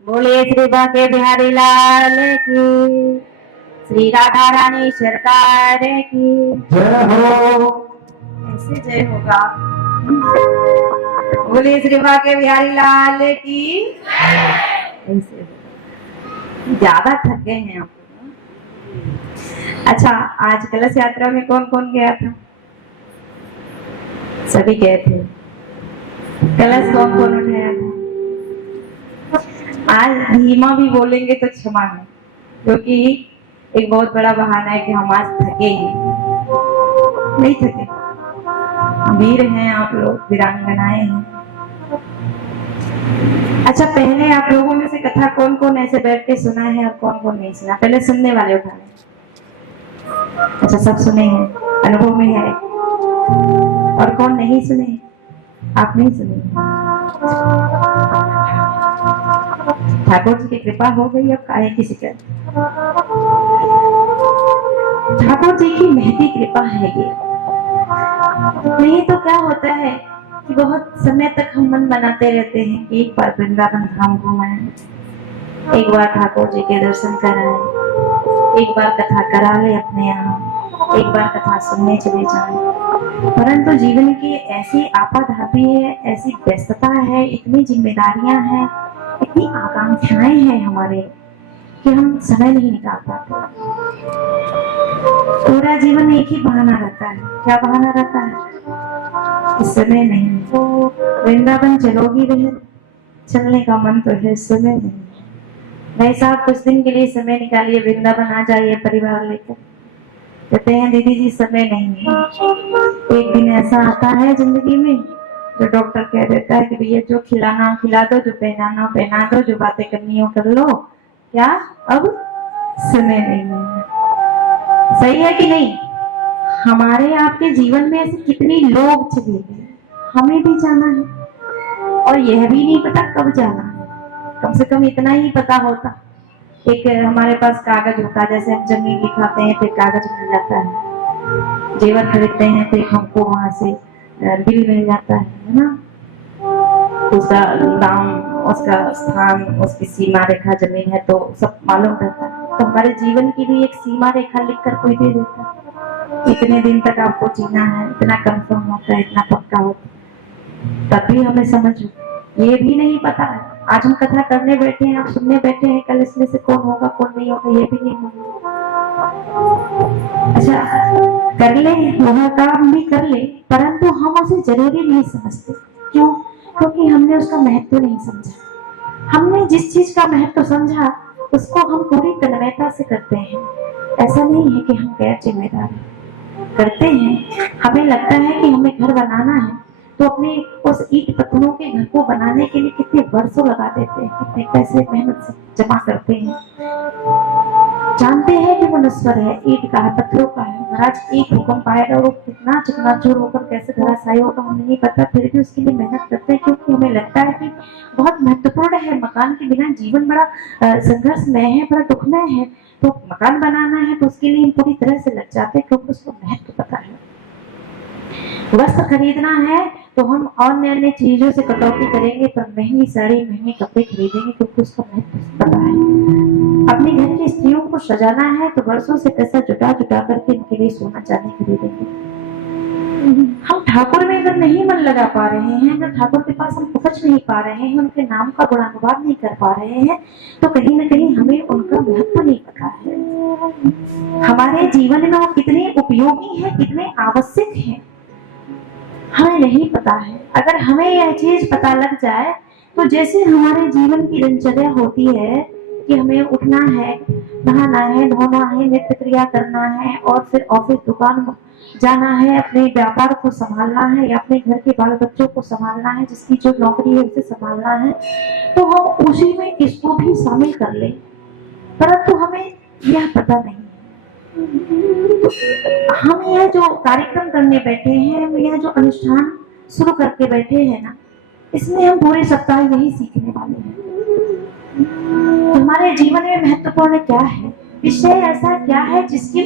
बोले श्री बाके बिहारी लाल की, श्री राधा रानी सरकार की जय हो। ऐसे जय होगा। बोले श्री बाके बिहारी लाल की ऐसे। ज्यादा थक गए हैं आप। अच्छा, आज कलश यात्रा में कौन कौन गया था? सभी गए थे। कलश कौन कौन उठाया था? आज धीमा भी बोलेंगे तो क्षमा है, क्योंकि एक बहुत बड़ा बहाना है कि हम आज थके हैं। नहीं थके, वीर हैं आप लोग, वीरांगनाएं हैं। अच्छा, पहले आप लोगों में से कथा कौन कौन ऐसे बैठ के सुना है और कौन कौन नहीं सुना? पहले सुनने वाले उठाए। अच्छा, सब सुने हैं, अनुभव में है। और कौन नहीं सुने? आप नहीं सुने। ठाकुर जी की कृपा हो गई, अब काहे की शिकायत। ठाकुर जी की महती कृपा है ये। नहीं तो क्या होता है कि बहुत समय तक हम मन बनाते रहते हैं कि एक बार वृंदावन धाम घुमाएं, एक बार ठाकुर जी के दर्शन कराएं, एक बार कथा करा ले अपने यहाँ, एक बार कथा सुनने चले जाएं। परंतु जीवन की ऐसी आपाधापी है, ऐसी व्यस्तता है, इतनी जिम्मेदारियां हैं, इतनी आकांक्षाएं हैं हमारे कि हम समय नहीं निकाल पाते। पूरा जीवन एक ही बहाना रहता है। क्या बहाना रहता है? इस समय नहीं। वृंदावन चलोगी बहन, चलने का मन तो है, समय नहीं। भाई साहब, कुछ दिन के लिए समय निकालिए, वृंदावन आ जाइए परिवार लेकर। कहते हैं दीदी जी समय नहीं है। एक दिन ऐसा आता है जिंदगी में जो डॉक्टर कह देता है कि भैया जो खिलाना खिला दो, जो पहनाना पहना दो, जो बातें करनी हो कर लो, क्या अब समय नहीं है। सही है कि नहीं? हमारे आपके जीवन में ऐसे कितने लोग चले गए, हमें भी जाना है और यह भी नहीं पता कब जाना है। कम से कम इतना ही पता होता, एक हमारे पास कागज होता, जैसे हम जमीन लिखाते हैं तो कागज मिल जाता है, जेवर खरीदते हैं तो हमको वहां से बिल मिल जाता है ना, उसका दाम, उसका स्थान, उसकी सीमा रेखा जमीन है तो सब मालूम रहता है। तो हमारे जीवन की भी एक सीमा रेखा लिखकर कोई दे देता है, इतने दिन तक आपको जीना है, इतना कंफर्म होता है, इतना पक्का होता है, तब भी हमें समझ ये भी नहीं पता है। आज हम कथा करने बैठे हैं, आप सुनने बैठे हैं, कल इसमें से कौन होगा कौन नहीं होगा ये भी नहीं होगा। अच्छा, कर ले वह काम भी कर ले, परंतु हम उसे जरूरी नहीं समझते। क्यों? क्योंकि हमने उसका महत्व नहीं समझा। हमने जिस चीज का महत्व समझा उसको हम पूरी तन्मयता से करते हैं। ऐसा नहीं है कि हम गैर जिम्मेदार करते हैं। हमें लगता है कि हमें घर बनाना है तो अपने उस ईंट पत्थरों के घर को बनाने के लिए कितने वर्षों लगा देते हैं, कितने पैसे मेहनत से जमा करते हैं। जानते हैं कि वो नश्वर है, ईंट का है, पत्थरों का है, महाराज एक भूकंप आएगा और वो कितना चकनाचूर होकर कैसे धराशायी होगा हमें नहीं पता, फिर भी उसके लिए मेहनत करते हैं क्योंकि हमें लगता है कि बहुत महत्वपूर्ण है। मकान के बिना जीवन बड़ा संघर्षमय है, बड़ा दुखमय है, तो मकान बनाना है तो उसके लिए हम पूरी तरह से लग जाते हैं क्योंकि उसको महत्व पता है। वस्त्र खरीदना है तो हम और नए नए चीजों से कटौती करेंगे, पर महंगी साड़ी महंगे कपड़े खरीदेंगे क्योंकि उसका महत्व पता है। अपने घर की स्त्रियों को सजाना है तो वर्षों से पैसा जुटा जुटा करके उनके लिए सोना चांदी खरीदेंगे। हम ठाकुर में अगर नहीं मन लगा पा रहे हैं, अगर ठाकुर के पास हम पहुंच नहीं पा रहे हैं, उनके नाम का गुणानुवाद नहीं कर पा रहे हैं, तो कहीं ना कहीं हमें उनका महत्व नहीं पता है। हमारे जीवन में वो कितने उपयोगी है, कितने आवश्यक है, हमें नहीं पता है। अगर हमें यह चीज पता लग जाए तो जैसे हमारे जीवन की दिनचर्या होती है, कि हमें उठना है, नहाना है, धोना है, नित्य क्रिया करना है और फिर ऑफिस दुकान जाना है, अपने व्यापार को संभालना है या अपने घर के बाल बच्चों को संभालना है, जिसकी जो नौकरी है उसे संभालना है, तो हम उसी में इसको भी शामिल कर लें, परंतु हमें यह पता नहीं। हम यह जो कार्यक्रम करने बैठे हैं, हम यह जो अनुष्ठान शुरू करके बैठे हैं ना, इसमें हम पूरे सप्ताह यही सीखने वाले हैं। हमारे जीवन में महत्वपूर्ण क्या है, विषय ऐसा क्या है जिसके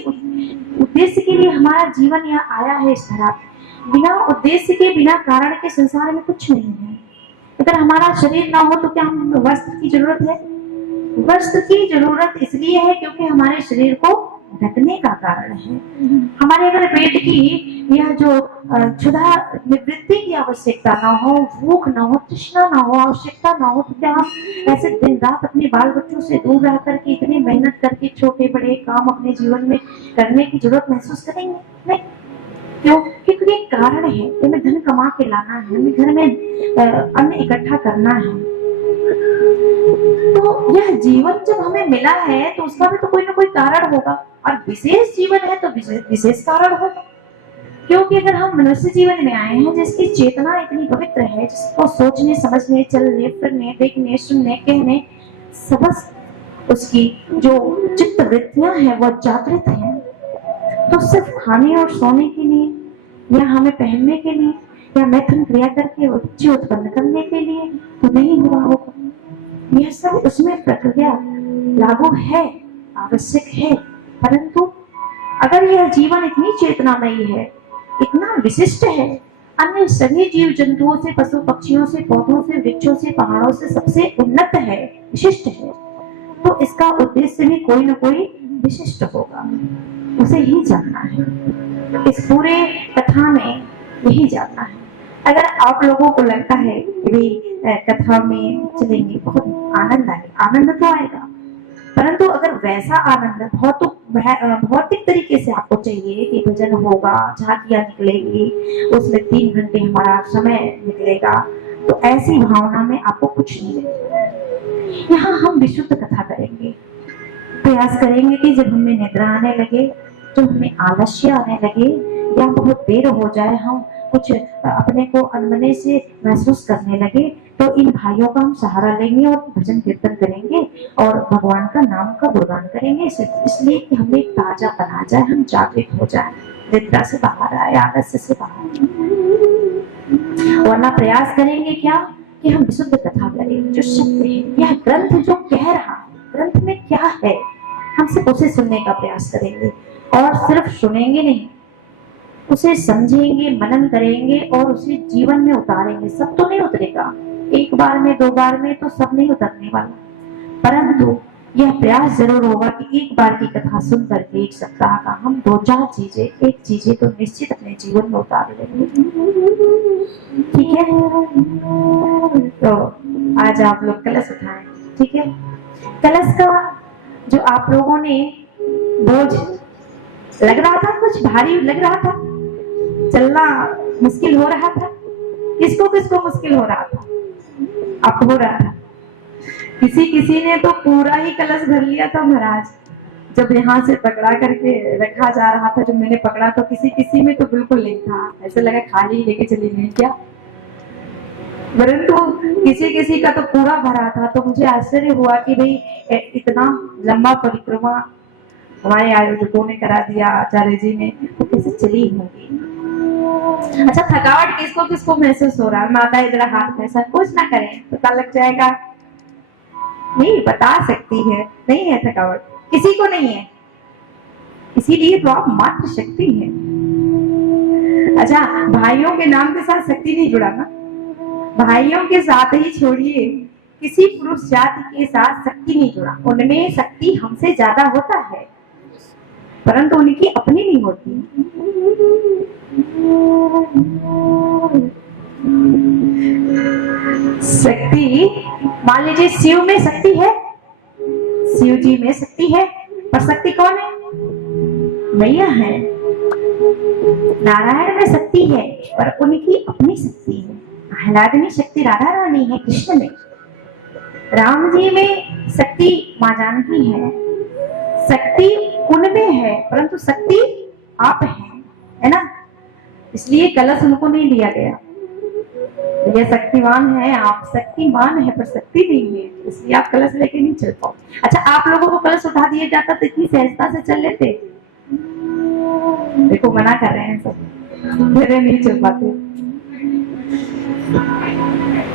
उद्देश्य के लिए हमारा जीवन यहाँ आया है इस धरा पे। बिना उद्देश्य के, बिना कारण के संसार में कुछ नहीं है। अगर हमारा शरीर ना हो तो क्या हमें वस्त्र की जरूरत है? वस्त्र की जरूरत इसलिए है क्योंकि हमारे शरीर को ढकने का कारण है। हमारे अगर पेट की यह जो क्षुधा निवृत्ति की आवश्यकता ना हो, भूख ना हो, तृष्णा ना हो, आवश्यकता ना हो, तो क्या हम ऐसे दिन रात अपने बाल बच्चों से दूर रह करके इतनी मेहनत करके छोटे बड़े काम अपने जीवन में करने की जरूरत महसूस करेंगे? नहीं। क्यों? क्योंकि एक कारण है, हमें धन कमा के लाना है, हमें घर में अन्न इकट्ठा करना है। तो यह जीवन जब हमें मिला है तो उसका भी तो कोई ना कोई कारण होगा, और विशेष जीवन है तो विशेष कारण होगा। क्योंकि अगर हम मनुष्य जीवन में आए हैं जिसकी चेतना इतनी पवित्र है, जिसको सोचने समझने चलने फिरने देखने सुनने कहने समस्त उसकी जो चित्त वृत्तियां हैं वो जागृत हैं, तो सिर्फ खाने और सोने के लिए या हमें पहनने के लिए या मैथुन क्रिया करके बच्चे उत्पन्न करने के लिए तो नहीं हुआ होगा। यह सब उसमें प्रक्रिया लागू है, आवश्यक है, परंतु अगर यह जीवन इतनी चेतनामयी है, इतना विशिष्ट है, अन्य सभी जीव जंतुओं से, पशु पक्षियों से, पौधों से, वृक्षों से, पहाड़ों से सबसे उन्नत है, विशिष्ट है, तो इसका उद्देश्य भी कोई न कोई विशिष्ट होगा, उसे ही जानना है। इस पूरे कथा में यही जानना है। अगर आप लोगों को लगता है कि कथा में चलेंगे बहुत आनंद आएगा, आनंद तो आएगा, परंतु अगर वैसा आनंद भौतिक तरीके से आपको चाहिए कि भजन होगा, झांकियां निकलेगी, उसमें 3 घंटे हमारा समय निकलेगा, तो ऐसी भावना में आपको कुछ नहीं मिलेगा। यहाँ हम विशुद्ध कथा करेंगे, प्रयास करेंगे कि जब हमें निद्रा आने लगे, जब हमें आलस्य आने लगे या बहुत देर हो जाए, हम कुछ अपने को अनमने से महसूस करने लगे, तो इन भाइयों का हम सहारा लेंगे और भजन कीर्तन करेंगे और भगवान का नाम का गुणगान करेंगे, इसलिए कि हमें ताजा बना जाए, हम जागृत हो जाए, निद्रा से बाहर आए, आलस्य से बाहर। वरना प्रयास करेंगे क्या कि हम विशुद्ध कथा करें, जो सत्य है, यह ग्रंथ जो कह रहा है, ग्रंथ में क्या है, हम सिर्फ उसे सुनने का प्रयास करेंगे और सिर्फ सुनेंगे नहीं, उसे समझेंगे, मनन करेंगे और उसे जीवन में उतारेंगे। सब तो नहीं उतरेगा, एक बार में 2 बार में तो सब नहीं उतरने वाला, परंतु यह प्रयास जरूर होगा कि एक बार की कथा सुन करके एक सप्ताह का हम 2-4 चीजें, एक चीजें तो निश्चित अपने जीवन में उतार लेंगे। ठीक है, तो आज आप लोग कलश उठाएं। ठीक है, कलश का जो आप लोगों ने बोझ लग रहा था, कुछ भारी लग रहा था, चलना मुश्किल हो रहा था, किसको किसको मुश्किल हो रहा था? आपको हो रहा था। किसी ने तो पूरा ही कलश भर लिया था महाराज, जब यहाँ से पकड़ा करके रखा जा रहा था, जब मैंने पकड़ा तो किसी में तो बिल्कुल नहीं था, ऐसे लगा खाली लेके चली गई क्या, परंतु किसी का तो पूरा भरा था। तो मुझे आश्चर्य हुआ कि भाई इतना लंबा परिक्रमा हमारे आयोजकों ने करा दिया, आचार्य जी ने, तो कैसे चली होगी। अच्छा, थकावट किसको किसको महसूस हो रहा है? माता इधर हाथ में, ऐसा कुछ ना करें, पता लग जाएगा। नहीं बता सकती है, नहीं है थकावट, किसी को नहीं है, इसीलिए तो आप मात्र शक्ति है। अच्छा, भाइयों के नाम के साथ शक्ति नहीं जुड़ा ना, भाइयों के साथ ही छोड़िए, किसी पुरुष जाति के साथ शक्ति नहीं जुड़ा। उनमें शक्ति हमसे ज्यादा होता है, परंतु उनकी अपनी नहीं होती। शक्ति, मान लीजिए शिव में शक्ति है, शिव जी में शक्ति है, पर शक्ति कौन है? मैया है। नारायण में शक्ति है, पर उनकी अपनी शक्ति है। आह्लादनी शक्ति राधा रानी है कृष्ण में, राम जी में शक्ति माँ जानकी है, शक्ति उनमें है, परंतु शक्ति आप है ना। इसलिए कलश उनको नहीं दिया गया। ये शक्तिमान है, आप शक्तिमान है पर शक्ति नहीं है, इसलिए आप कलश लेके नहीं चल पाओ। अच्छा, आप लोगों को कलश उठा दिया जाता तो इतनी सहजता से चल लेते? देखो मना कर रहे हैं सब, मेरे नहीं चल पाते।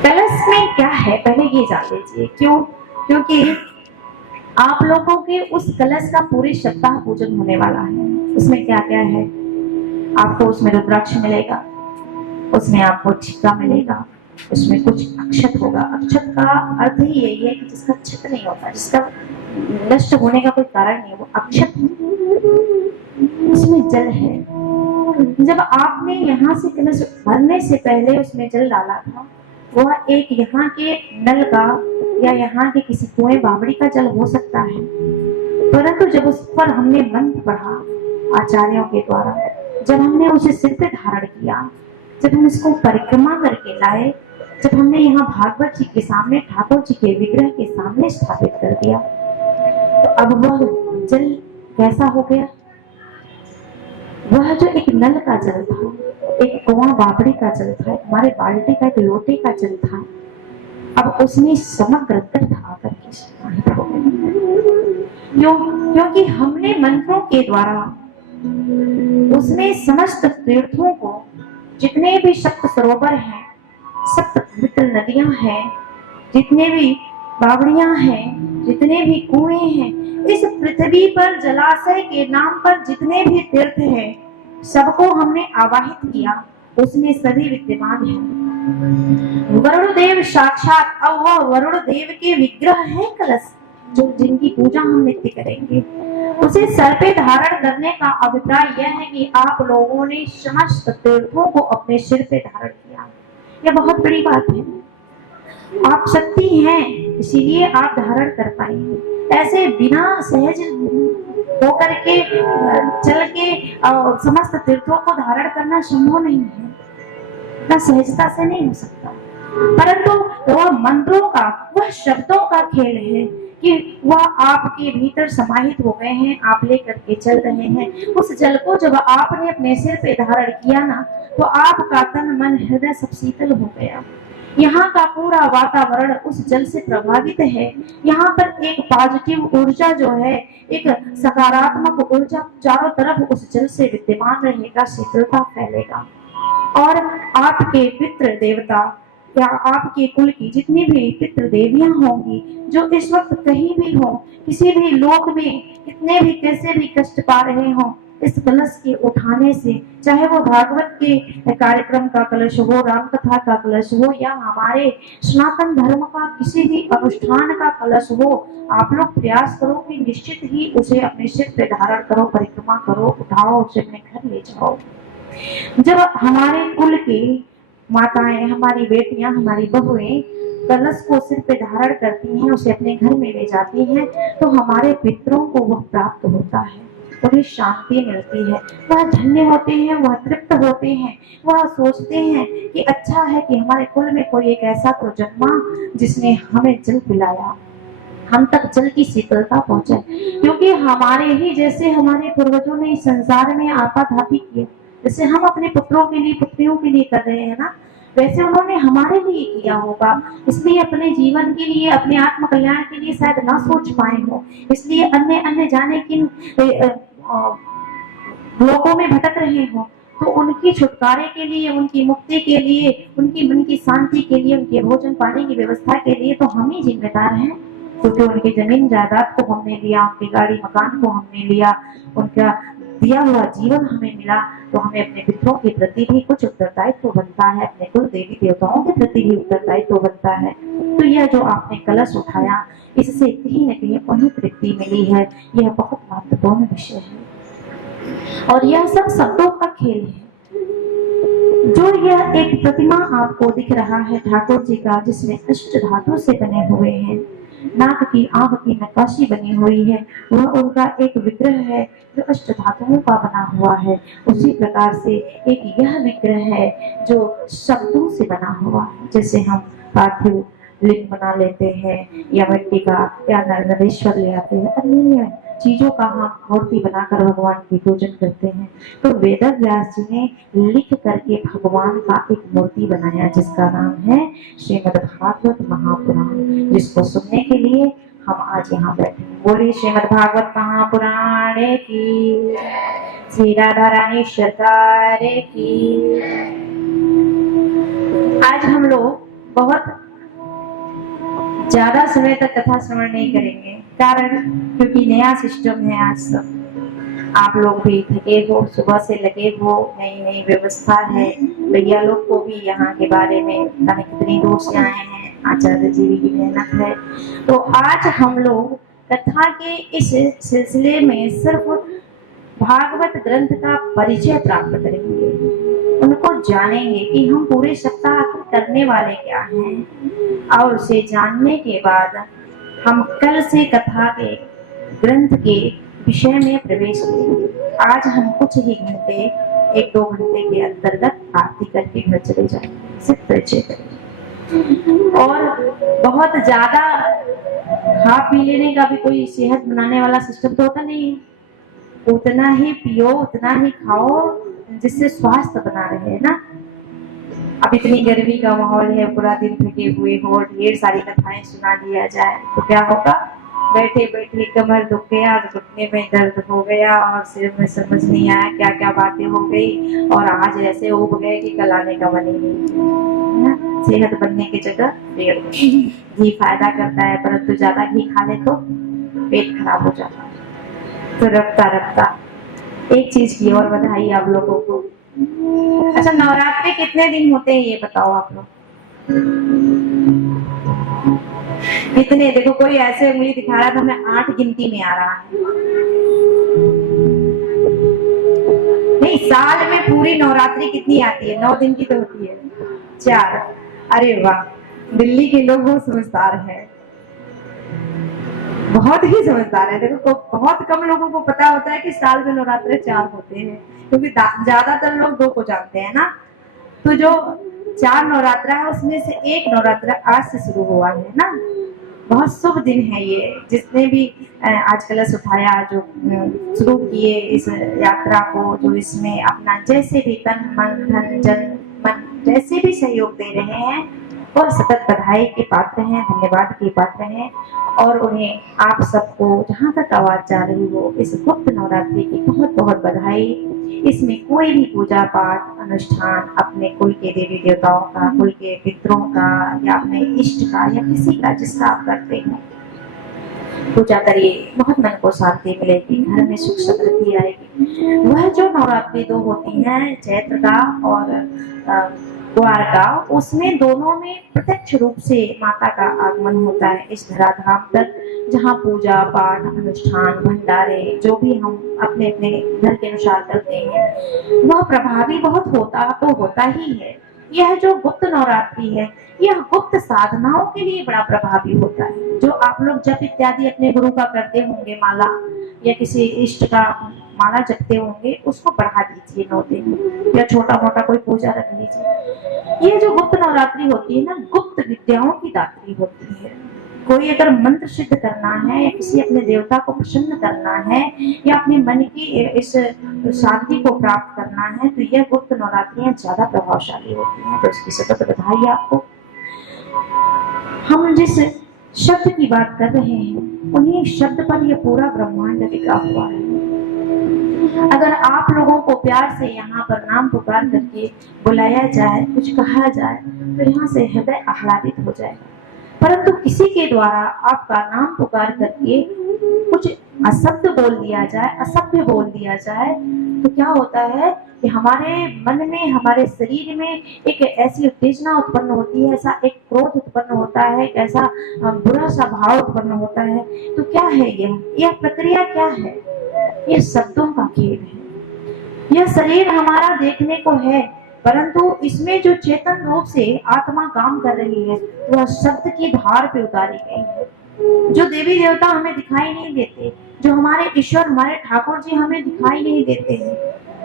कलश में क्या है पहले ये जान लीजिए। क्यों? क्योंकि आप लोगों के उस कलश का पूरे सप्ताह पूजन होने वाला है। उसमें क्या क्या है? आपको उसमें रुद्राक्ष मिलेगा, उसमें आपको छिक्का मिलेगा, उसमें कुछ अक्षत होगा। अक्षत का अर्थ ही यही है कि जिसका क्षत नहीं होता, जिसका नष्ट होने का कोई कारण नहीं, वो अक्षत। उसमें जल है। जब आपने यहाँ से कलश भरने से पहले उसमें जल डाला था, वह एक यहाँ के नल का या यहाँ के किसी कुएं बावड़ी का जल हो सकता है, परंतु जब उस पर हमने मंत्र पढ़ा आचार्यों के द्वारा, जब हमने उसे सिर पे धारण किया, जब हम इसको परिक्रमा करके लाए, जब हमने यहाँ भागवत जी के सामने ठाकुर जी के विग्रह के सामने स्थापित कर दिया, तो अब वह जल कैसा हो गया? वह जो एक नल का जल था, एक कुआं बावड़ी का जल था, हमारे बाल्टी का एक लोटे का जल था, अब उसमें समग्र तीर्थ आकर के समाहित हो गए। क्योंकि हमने मंत्रों के द्वारा उसमें समस्त तीर्थों को, जितने भी सप्त सरोवर हैं, सप्त पवित्र नदियां हैं, जितने भी बावड़ियां हैं, जितने भी कुएं हैं, इस पृथ्वी पर जलाशय के नाम पर जितने भी तीर्थ हैं, सबको हमने आवाहित किया। उसमें सभी विद्यमान हैं। वरुण देव साक्षात, अब वह वरुण देव के विग्रह है कलश, जो जिनकी पूजा हम नित्य करेंगे। उसे सर पे धारण करने का अभिप्राय यह है कि आप लोगों ने समस्त तीर्थों को अपने सिर पे धारण किया। यह बहुत बड़ी बात है। आप शक्ति हैं, इसीलिए आप धारण कर पाएंगे। ऐसे बिना सहज होकर के चल के समस्त तीर्थों को धारण करना संभव नहीं है, इतना सहजता से नहीं हो सकता। परंतु वह मंत्रों का, वह शब्दों का खेल है कि वह आपके भीतर समाहित हो गए हैं, आप लेकर के चल रहे हैं। उस जल को जब आपने अपने सिर पे धारण किया ना, तो आपका तन मन हृदय सब शीतल हो गया। यहाँ का पूरा वातावरण उस जल से प्रभावित है। यहाँ पर एक पॉजिटिव ऊर्जा जो है, एक सकारात्मक ऊर्जा चारों तरफ उस जल से विद्यमान रहेगा, शीतलता फैलेगा। और आपके पितृ देवता या आपके कुल की जितनी भी पितृ देवियां होंगी, जो इस वक्त कहीं भी हो, किसी भी लोक में कितने भी कैसे भी कष्ट पा रहे हो, इस कलश के उठाने से, चाहे वो भागवत के कार्यक्रम का कलश हो, राम कथा का कलश हो, या हमारे सनातन धर्म का किसी भी अनुष्ठान का कलश हो, आप लोग प्रयास करो कि निश्चित ही उसे अपने सिर पे धारण करो, परिक्रमा करो, उठाओ, उसे अपने घर ले जाओ। जब हमारे कुल की माताएं, हमारी बेटियां, हमारी बहुएं कलश को सिर पे धारण करती हैं, उसे अपने घर में ले जाती हैं, तो हमारे पितरों को वह प्राप्त होता है, उन्हें शांति मिलती है, वह धन्य होते हैं, वह तृप्त होते हैं, वह सोचते हैं कि अच्छा है कि हमारे कुल में कोई एक ऐसा तो जन्मा जिसने हमें जल पिलाया, हम तक जल की शीतलता पहुंचे। क्योंकि हमारे ही जैसे हमारे पूर्वजों ने इस संसार में आपाधापी किए, जैसे हम अपने पुत्रों के लिए, पुत्रियों के लिए कर रहे हैं ना, वैसे उन्होंने हमारे लिए किया होगा। इसलिए अपने जीवन के लिए, अपने आत्म कल्याण के लिए शायद ना सोच पाए हो, इसलिए अन्य अन्य जाने किन लोकों में भटक रहे हो। तो उनकी छुटकारे के लिए, उनकी मुक्ति के लिए, उनकी मन की शांति के लिए, उनके भोजन पानी की व्यवस्था के लिए तो हम ही जिम्मेदार हैं। क्योंकि उनकी जमीन जायदाद को हमने लिया, उनकी गाड़ी मकान को हमने लिया, उनका दिया हुआ जीवन हमें मिला, तो हमें अपने पितरों के प्रति भी कुछ उत्तरदायित्व बनता है, अपने कुल देवी देवताओं के प्रति भी उत्तरदायित्व बनता है। तो यह जो आपने कलश उठाया, इससे कहीं न कहीं अनुतृप्ति मिली है, यह बहुत महत्वपूर्ण विषय है। और यह सब शब्दों का खेल है। जो यह एक प्रतिमा आपको दिख रहा है ठाकुर जी का, जिसमें अष्ट धातु से बने हुए हैं, नाक की आंख की नक्काशी बनी हुई है, वह उनका एक विग्रह है जो अष्ट धातुओं का बना हुआ है। उसी प्रकार से एक यह विग्रह है जो शब्दों से बना हुआ है। जैसे हम पार्थिव लिंग बना लेते हैं या मिट्टी का या नरेश्वर ले आते हैं, अन्य चीजों का हम मूर्ति बनाकर भगवान की पूजन करते हैं। तो वेद व्यास जी ने लिख करके भगवान का एक मूर्ति बनाया जिसका नाम है श्रीमद् भागवत महापुराण, जिसको सुनने के लिए हम आज यहाँ बैठे। बोलिए श्रीमद् भागवत महापुराण की, श्री राधा रानी सरकार की। आज हम लोग बहुत ज्यादा समय तक कथा श्रवण नहीं करेंगे, कारण क्योंकि नया सिस्टम है। आज सब आप लोग भी थके हो, सुबह से लगे हो, नई नई व्यवस्था है। भैया लोग को भी यहाँ के बारे में पता नहीं कितनी दूर से आए हैं, आचार्य जी की मेहनत है। तो आज हम लोग कथा के इस सिलसिले में सिर्फ भागवत ग्रंथ का परिचय प्राप्त करेंगे, उनको जानेंगे कि हम पूरे सप्ताह करने वाले क्या हैं, और उसे जानने के बाद हम कल से कथा के ग्रंथ के विषय में प्रवेश करेंगे। आज हम कुछ ही घंटे, 1-2 घंटे के अंतर्गत आरती करके घर चले जाएंगे, सिर्फ परिचय करेंगे। और बहुत ज्यादा खा पी लेने का भी कोई सेहत बनाने वाला सिस्टम तो होता नहीं है। उतना ही पियो, उतना ही खाओ जिससे स्वास्थ्य बना रहे ना। अब इतनी गर्मी का माहौल है, पूरा दिन थके हुए हो, ढेर सारी कथाएं सुना दिया जाए तो क्या होगा? बैठे बैठे कमर दुख गया, घुटने में दर्द हो गया और सिर में समझ नहीं आया क्या क्या बातें हो गई, और आज ऐसे उब गए कि कल आने का मन ही नहीं। सेहत बनने की जगह पेड़ घी फायदा करता है, परंतु ज्यादा घी खा ले तो पेट खराब हो जाता है। तो रखता रखता एक चीज की और बधाई आप लोगों को। अच्छा, नवरात्रि कितने दिन होते हैं ये बताओ आप लोग? कितने? देखो कोई ऐसे उंगली दिखा रहा था, हमें 8 गिनती में आ रहा है। नहीं, साल में पूरी नवरात्रि कितनी आती है? 9 दिन की तो होती है, 4। अरे वाह, दिल्ली के लोग बहुत समझदार हैं, बहुत ही समझदार है। देखो बहुत कम लोगों को पता होता है कि साल में नवरात्रे 4 होते हैं, क्योंकि ज्यादातर लोग 2 को जानते हैं ना। तो जो 4 नवरात्रा है उसमें से एक नवरात्रा आज से शुरू हुआ है ना। बहुत शुभ दिन है ये, जिसने भी आज कलश उठाया, जो शुरू किए इस यात्रा को, जो इसमें अपना जैसे भी तन मन धन जन मन जैसे भी सहयोग दे रहे हैं, और सतत बधाई के पात्र हैं, धन्यवाद के पात्र हैं। और उन्हें आप सबको जहाँ तक आवाज जा रही हो, इस गुप्त नवरात्रि की बहुत बहुत बधाई। इसमें कोई भी पूजा पाठ अनुष्ठान अपने कुल के देवी देवताओं का, कुल के पितरों का, या अपने इष्ट का, या किसी का जिसका आप करते हैं, पूजा करिए। बहुत मन को शांति मिलेगी, घर में सुख समृद्धि आएगी। वह जो नवरात्रि 2 होती हैं, चैत्र का और द्वार का, उसमें दोनों में प्रत्यक्ष रूप से माता का आगमन होता है इस धराधाम तक, जहाँ पूजा पाठ अनुष्ठान भंडारे जो भी हम अपने अपने घर के अनुसार करते हैं, वह प्रभावी बहुत होता ही है। यह जो गुप्त नवरात्रि है, यह गुप्त साधनाओं के लिए बड़ा प्रभावी होता है। जो आप लोग जप इत्यादि अपने गुरु का करते होंगे, माला या किसी इष्ट का माला जपते होंगे, उसको बढ़ा दीजिए 9 दिन, या छोटा मोटा कोई पूजा रख लीजिए। ये जो गुप्त नवरात्रि होती है ना, गुप्त विद्याओं की दात्री होती है। कोई अगर मंत्र सिद्ध करना है, या किसी अपने देवता को प्रसन्न करना है, या अपने मन की इस शांति को प्राप्त करना है, तो यह गुप्त नवरात्रियां ज्यादा प्रभावशाली होती हैं। तो इसकी सतत बधाई आपको। हम जिस शब्द की बात कर रहे हैं, उन्हीं शब्द पर यह पूरा ब्रह्मांड टिका हुआ है। अगर आप लोगों को प्यार से यहाँ पर नाम पुकार करके बुलाया जाए, कुछ कहा जाए, तो यहाँ से हृदय आह्लादित हो जाएगा। परंतु किसी के द्वारा आपका नाम पुकार करके कुछ अशब्द बोल दिया जाए, असभ्य बोल दिया जाए, तो क्या होता है कि हमारे मन में, हमारे शरीर में एक ऐसी उत्तेजना उत्पन्न होती है, ऐसा एक क्रोध उत्पन्न होता है, एक ऐसा बुरा सा भाव उत्पन्न होता है। तो क्या है यह प्रक्रिया क्या है? यह शब्दों का खेल है। यह शरीर हमारा देखने को है, परंतु इसमें जो चेतन रूप से आत्मा काम कर रही है, वह शब्द की धार पे उतारी गई है। जो देवी देवता हमें दिखाई नहीं देते, जो हमारे ईश्वर, हमारे ठाकुर जी हमें दिखाई नहीं देते हैं,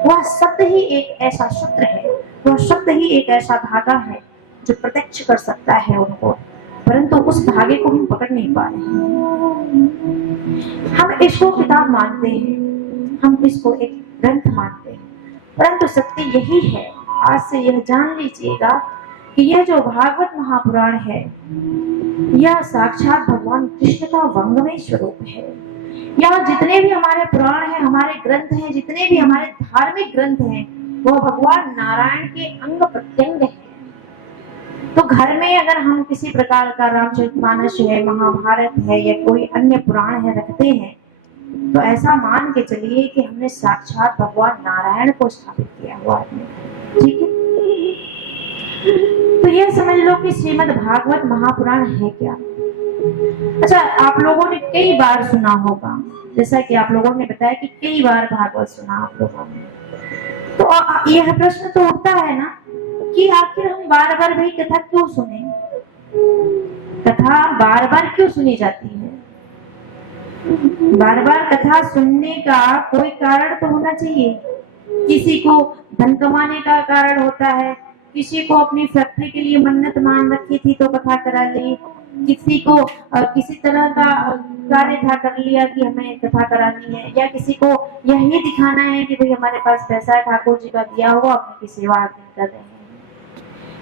वह शब्द ही एक ऐसा सूत्र है, वह शब्द ही एक ऐसा धागा है जो प्रत्यक्ष कर सकता है उनको। परंतु उस धागे को हम पकड़ नहीं पा रहे हैं। हम इसको किताब मानते हैं, हम इसको एक ग्रंथ मानते हैं, परंतु सत्य यही है, आज से यह जान लीजिएगा कि यह जो भागवत महापुराण है यह साक्षात भगवान कृष्ण का वंगमय स्वरूप है। यह जितने भी हमारे पुराण हैं, हमारे ग्रंथ हैं, जितने भी हमारे धार्मिक ग्रंथ हैं, वह भगवान नारायण के अंग प्रत्यंग है। तो घर में अगर हम किसी प्रकार का रामचरितमानस है, महाभारत है या कोई अन्य पुराण है रखते हैं, तो ऐसा मान के चलिए कि हमने साक्षात भगवान नारायण को स्थापित किया हुआ है। ठीक है, तो यह समझ लो कि श्रीमद् भागवत महापुराण है क्या। अच्छा, आप लोगों ने कई बार सुना होगा, जैसा कि आप लोगों ने बताया कि कई बार भागवत सुना आप लोगों ने, तो यह प्रश्न तो उठता है ना कि आखिर हम बार बार भाई कथा क्यों सुने, कथा बार बार क्यों सुनी जाती है। बार बार कथा सुनने का कोई कारण तो होना चाहिए। किसी को धन कमाने का कारण होता है, किसी को अपनी फैक्ट्री के लिए मन्नत मान रखी थी तो कथा करा ली, किसी को किसी तरह का कार्य था कर लिया कि हमें कथा करानी है, या किसी को यही दिखाना है कि भाई हमारे पास पैसा है, ठाकुर जी का दिया हुआ, अपने की सेवा कर रहे हैं।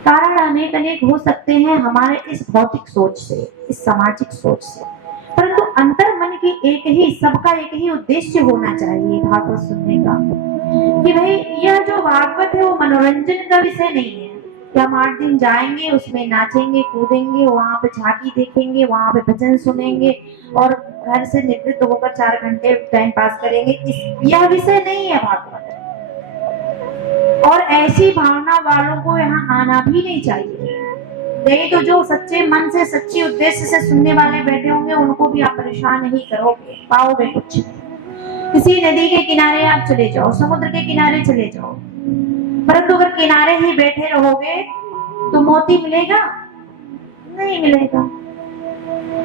कारण अनेक अनेक हो सकते हैं हमारे इस भौतिक सोच से, इस सामाजिक सोच से, परंतु अंतर मन की एक ही, सबका एक ही उद्देश्य होना चाहिए भागवत सुनने का, कि भाई यह जो भागवत है वो मनोरंजन का विषय नहीं है कि हम 8 दिन जाएंगे, उसमें नाचेंगे कूदेंगे, वहां पे झांकी देखेंगे, वहां पे भजन सुनेंगे और घर से निवृत्त होकर 4 घंटे टाइम पास करेंगे। यह विषय नहीं है भागवत, और ऐसी भावना वालों को यहाँ आना भी नहीं चाहिए। नहीं तो जो सच्चे मन से, सच्चे उद्देश्य से सुनने वाले बैठे होंगे, उनको भी आप परेशान नहीं करोगे, पाओगे कुछ नहीं। किसी नदी के किनारे आप चले जाओ, समुद्र के किनारे चले जाओ, परंतु अगर किनारे ही बैठे रहोगे तो मोती मिलेगा? नहीं मिलेगा।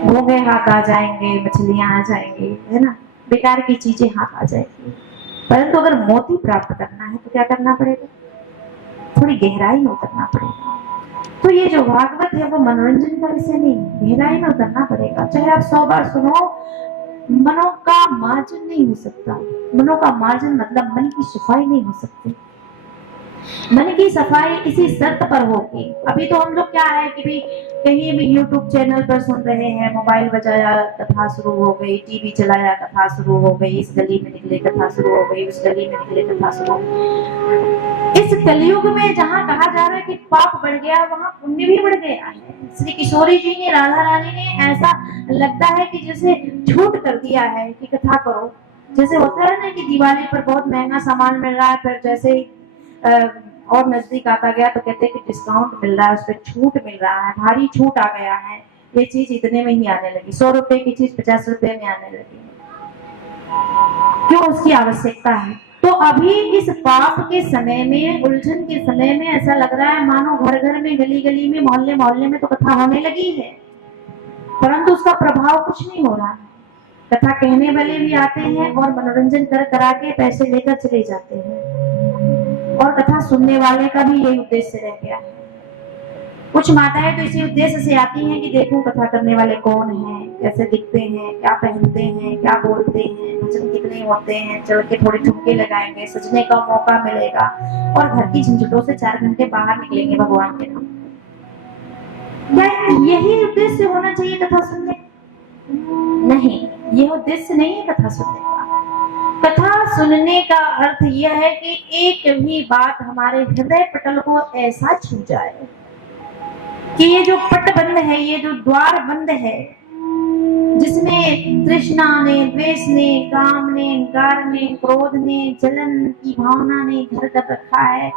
घोंगे हाथ आ जाएंगे, मछलियां आ जाएंगी, है ना, बेकार की चीजें हाथ आ जाएंगी। परंतु अगर मोती प्राप्त करना है तो क्या करना पड़ेगा? थोड़ी गहराई में उतरना पड़ेगा। तो ये जो भागवत है वो मनोरंजन का विषय नहीं, गहराई में उतरना पड़ेगा। चाहे आप 100 बार सुनो, मनों का मार्जन नहीं हो सकता। मनों का मार्जन मतलब मन की सफाई नहीं हो सकती। मन की सफाई इसी शर्त पर होगी। अभी तो हम लोग क्या है कि भी कहीं भी YouTube चैनल पर सुन रहे हैं, मोबाइल बजाया कथा शुरू हो गई, टीवी चलाया कथा शुरू हो गई, इस गली में निकले कथा शुरू हो गई, उस गली में निकले कथा शुरू हो गई। इस कलयुग में जहाँ कहा जा रहा है कि पाप बढ़ गया, वहाँ पुण्य भी बढ़ गया है। श्री किशोरी जी ने, राधा रानी ने, ऐसा लगता है कि जैसे छूट कर दिया है कि कथा करो। जैसे होता है ना कि दिवाली पर बहुत महंगा सामान मिल रहा है, फिर जैसे ही और नजदीक आता गया तो कहते हैं कि डिस्काउंट मिल रहा है, उस पर छूट मिल रहा है, भारी छूट आ गया है, ये चीज इतने में ही आने लगी, 100 रुपए की चीज 50 रुपए में आने लगी। क्यों? उसकी आवश्यकता है। तो अभी इस पाप के समय में, उलझन के समय में ऐसा लग रहा है मानो घर घर में, गली गली में, मोहल्ले मोहल्ले में तो कथा होने लगी है, परंतु उसका प्रभाव कुछ नहीं हो रहा है। कथा कहने वाले भी आते हैं और मनोरंजन करा के पैसे लेकर चले जाते हैं, और कथा सुनने वाले का भी यही उद्देश्य रह गया है। कुछ माताएं तो इसी उद्देश्य से आती हैं कि देखो कथा करने वाले कौन हैं, कैसे दिखते हैं, क्या पहनते हैं, क्या बोलते हैं, भजन कितने होते हैं, चल के थोड़े ठुमके लगाएंगे, सजने का मौका मिलेगा, और घर की झंझटों से 4 घंटे बाहर निकलेंगे भगवान के नाम। क्या यही उद्देश्य होना चाहिए कथा सुनने? नहीं, यह उद्देश्य नहीं है कथा सुनने का। कथा सुनने का अर्थ यह है कि एक भी बात हमारे हृदय पटल को ऐसा छू जाए कि ये जो पट बंद है, ये जो द्वार बंद है, जिसमें तृष्णा ने, द्वेष ने, काम ने, इंकार ने, क्रोध ने, जलन की भावना ने घर कर रखा है,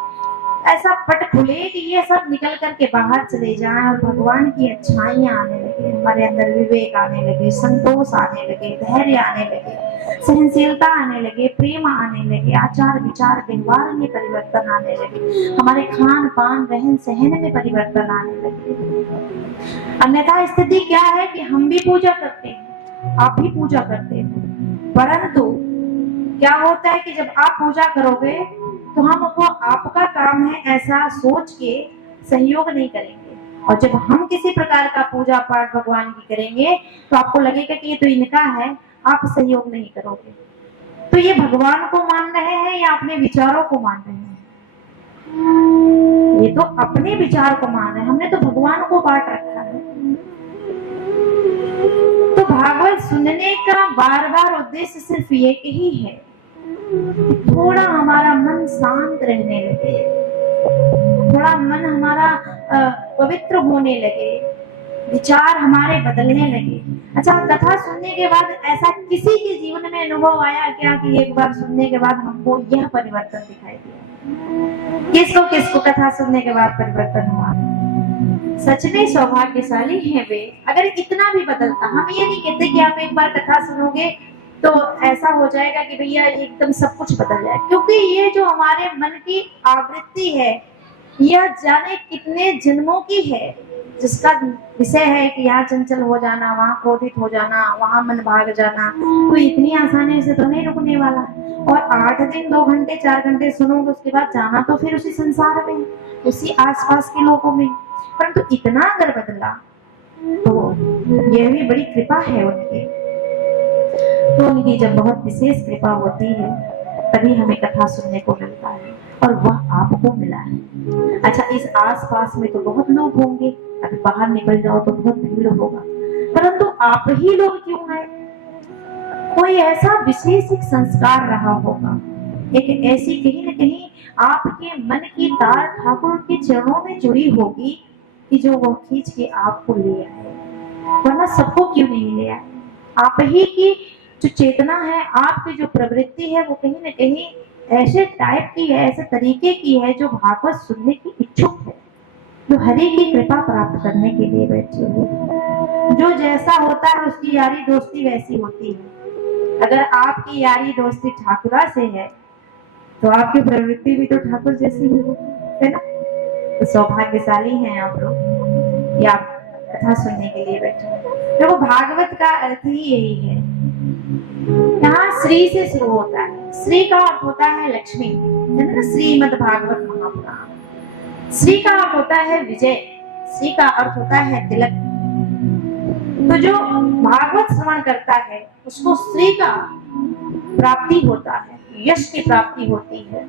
ऐसा पट खुले कि ये सब निकल करके बाहर चले जाएं और भगवान की अच्छाइयां आने लगे, हमारे अंदर विवेक आने लगे, संतोष आने लगे, धैर्य आने लगे, सहनशीलता आने लगे, प्रेम आने लगे, आचार विचार व्यवहार में परिवर्तन आने लगे, हमारे खान पान रहन सहन में परिवर्तन आने लगे। अन्यथा स्थिति क्या है कि हम भी पूजा करते हैं, आप भी पूजा करते हैं, परंतु क्या होता है कि जब आप पूजा करोगे तो हम वो आपका काम है ऐसा सोच के सहयोग नहीं करेंगे, और जब हम किसी प्रकार का पूजा पाठ भगवान की करेंगे तो आपको लगेगा कि ये तो इनका है, आप सहयोग नहीं करोगे। तो ये भगवान को मान रहे हैं या अपने विचारों को मान रहे हैं? ये तो अपने विचार को मान रहे हैं, हमने तो भगवान को बांट रखा है। तो भागवत सुनने का बार बार उद्देश्य सिर्फ एक ही है, थोड़ा हमारा मन शांत रहने लगे, थोड़ा मन हमारा पवित्र होने लगे, विचार हमारे बदलने लगे। अच्छा, कथा सुनने के बाद ऐसा किसी के जीवन में अनुभव आया क्या कि एक बार सुनने के बाद हमको यह परिवर्तन दिखाई दिया? किसको किसको कथा सुनने के बाद परिवर्तन हुआ? सच में सौभाग्यशाली हैं वे अगर इतना भी बदलता। हम ये नहीं कहते कि आप एक बार कथा सुनोगे तो ऐसा हो जाएगा कि भैया एकदम सब कुछ बदल जाए, क्योंकि ये जो हमारे मन की आवृत्ति है यह जाने कितने जन्मों की है, जिसका विषय है कि यहाँ चंचल हो जाना, वहाँ क्रोधित हो जाना, वहाँ मन भाग जाना, तो इतनी आसानी से तो नहीं रुकने वाला। और 8 दिन 2 घंटे 4 घंटे सुनोगे, उसके बाद जाना तो फिर उसी संसार में, उसी आसपास के लोगों में। परंतु इतना अगर बदला तो यह भी बड़ी कृपा है उनकी। तो उनकी जब बहुत विशेष कृपा होती है तभी हमें कथा सुनने को मिलता है, और वह आपको मिला है। अच्छा, इस आसपास में तो बहुत लोग होंगे, अभी बाहर निकल जाओ तो बहुत भीड़ होगा, परंतु आप ही लोग क्यों हैं? कोई ऐसा विशेष एक संस्कार रहा होगा, एक ऐसी कहीं न कहीं आपके मन की तार ठाकुर के चरणों में जुड़ी होगी कि जो वो खींच के आपको ले आए, वरना सबको क्यों नहीं ले आए? आप ही की जो चेतना है, आपकी जो प्रवृत्ति है, वो कहीं न कहीं ऐसे टाइप की है, ऐसे तरीके की है जो भागवत सुनने की इच्छुक है, जो हरि की कृपा प्राप्त करने के लिए बैठी है। जो जैसा होता है उसकी यारी दोस्ती वैसी होती है। अगर आपकी यारी दोस्ती ठाकुरा से है तो आपकी प्रवृत्ति भी तो ठाकुर जैसी ही है ना। तो सौभाग्यशाली हैं आप लोग, या कथा सुनने के लिए बैठे हैं। देखो, भागवत का अर्थ ही यही है। यहाँ श्री से शुरू होता है, श्री का अर्थ होता है लक्ष्मी, है ना, श्रीमद् भागवत महापुराण। श्री का अर्थ होता है विजय, श्री का अर्थ होता है तिलक। तो जो भागवत श्रवण करता है उसको श्री का प्राप्ति होता है, यश की प्राप्ति होती है,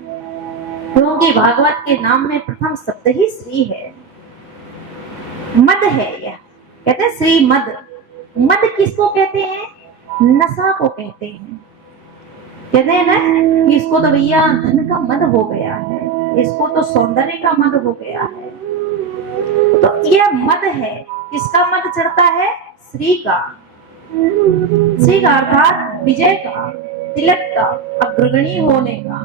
क्योंकि भागवत के नाम में प्रथम शब्द ही श्री है। मद है यह, कहते हैं श्री मद। मद किसको कहते हैं? नशा को कहते हैं। कहते हैं ना कि इसको तो भैया धन का मद हो गया है, इसको तो सौंदर्य का मद हो गया है। तो यह मद है, किसका मद चढ़ता है? श्री का। श्री का अर्थात विजय का, तिलक का, अग्रगणी होने का,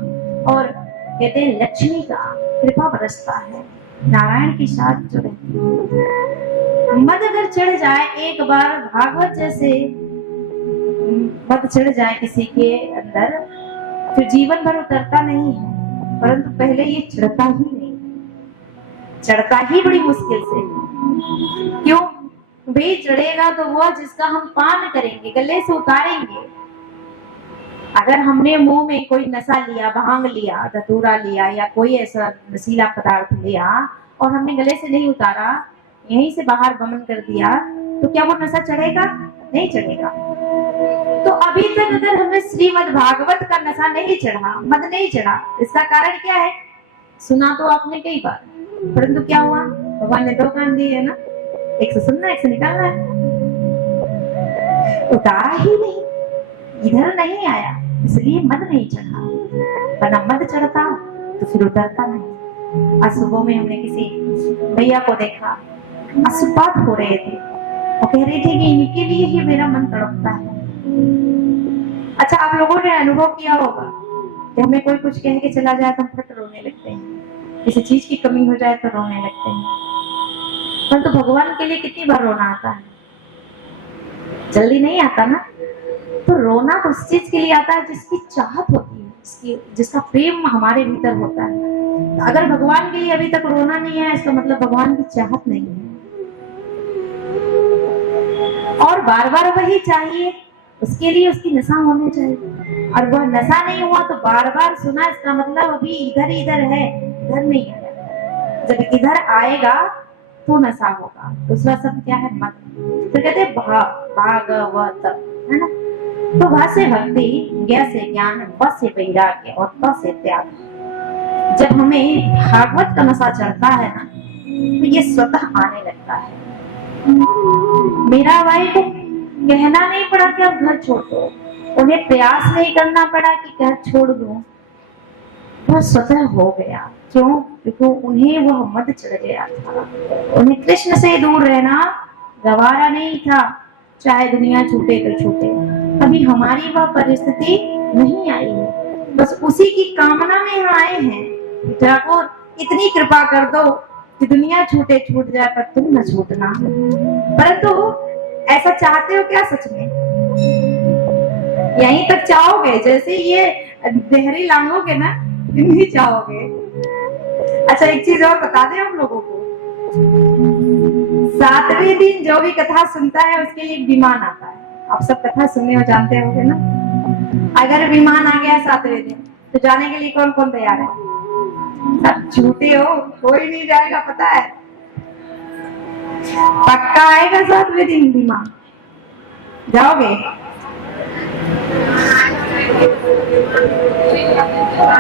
और कहते हैं लक्ष्मी का कृपा बरसता है, नारायण की साथ जो रहती है। मद अगर चढ़ जाए एक बार, भागवत जैसे मद चढ़ जाए किसी के अंदर, फिर जीवन भर उतरता नहीं है, परंतु पहले ये चढ़ता ही नहीं, चढ़ता ही बड़ी मुश्किल से। क्यों भाई? चढ़ेगा तो वो जिसका हम पान करेंगे, गले से उतारेंगे। अगर हमने मुंह में कोई नशा लिया, भांग लिया, धतूरा लिया, या कोई ऐसा नशीला पदार्थ लिया और हमने गले से नहीं उतारा, यहीं से बाहर गमन कर दिया, तो क्या वो नशा चढ़ेगा? नहीं चढ़ेगा। तो अभी तक अगर हमें श्रीमद् भागवत का नशा नहीं चढ़ा, मद नहीं चढ़ा, इसका कारण क्या है? सुना तो आपने कई बार, परंतु क्या हुआ? भगवान ने 2 कान दिए है ना, एक से सुनना, एक से निकालना है। उतारा ही नहीं, इधर नहीं आया, इसलिए मद नहीं चढ़ा। वरना मद चढ़ता तो फिर उतरता नहीं। आज सुबह में हमने किसी भैया को देखा, अशुभात हो रहे थे, वो कह रहे थे कि इनके लिए ही मेरा मन तड़पता है। अच्छा, आप लोगों ने अनुभव किया होगा कि हमें कोई कुछ कह के चला जाए तो हम फट रोने लगते हैं, किसी चीज की कमी हो जाए तो रोने लगते हैं, परंतु तो भगवान के लिए कितनी बार रोना आता है? जल्दी नहीं आता ना। तो रोना तो उस चीज के लिए आता है जिसकी चाहत होती है, जिसका प्रेम हमारे भीतर होता है। तो अगर भगवान के लिए अभी तक रोना नहीं है, इसका मतलब भगवान की चाहत नहीं है, और बार बार वही चाहिए, उसके लिए उसकी नशा होनी चाहिए। और वह नशा नहीं हुआ तो बार बार सुना, इसका मतलब अभी इधर इधर है, इधर नहीं आया। जब इधर आएगा तो नशा होगा। दूसरा शब्द क्या है? मत। तो कहते हैं भागवत, है ना। तो भ से भक्ति, ज्ञ से ज्ञान, व से वैराग्य और त से त्याग। जब हमें भागवत का नशा चढ़ता है ना, तो ये स्वतः आने लगता है। मेरा भाई को कहना नहीं पड़ा कि आप घर छोड़ दो, उन्हें प्रयास नहीं करना पड़ा कि घर छोड़ दो, वह स्वतः हो गया। क्यों? क्योंकि उन्हें वह मद चढ़ गया था। उन्हें कृष्ण से दूर रहना गवारा नहीं था, चाहे दुनिया छूटे तो छूटे। अभी हमारी वह परिस्थिति नहीं आई है, बस उसी की कामना में हम आए हैं। ठाकुर इतनी कृपा कर दो कि दुनिया छूटे छूट जाए पर तुम न छूटना। परंतु ऐसा चाहते हो क्या सच में? यहीं तक चाहोगे? जैसे ये देहरी लांगोगे ना, नहीं चाहोगे। अच्छा एक चीज और बता दें हम लोगों को, 7वें दिन जो भी कथा सुनता है उसके लिए विमान आता है। आप सब कथा सुनने हो, जानते होंगे ना। अगर विमान आ गया 7वें दिन, तो जाने के लिए कौन कौन तैयार है? सब झूठे हो, कोई नहीं जाएगा, पता है। पक्का आएगा 7वें दिन विमान, जाओगे?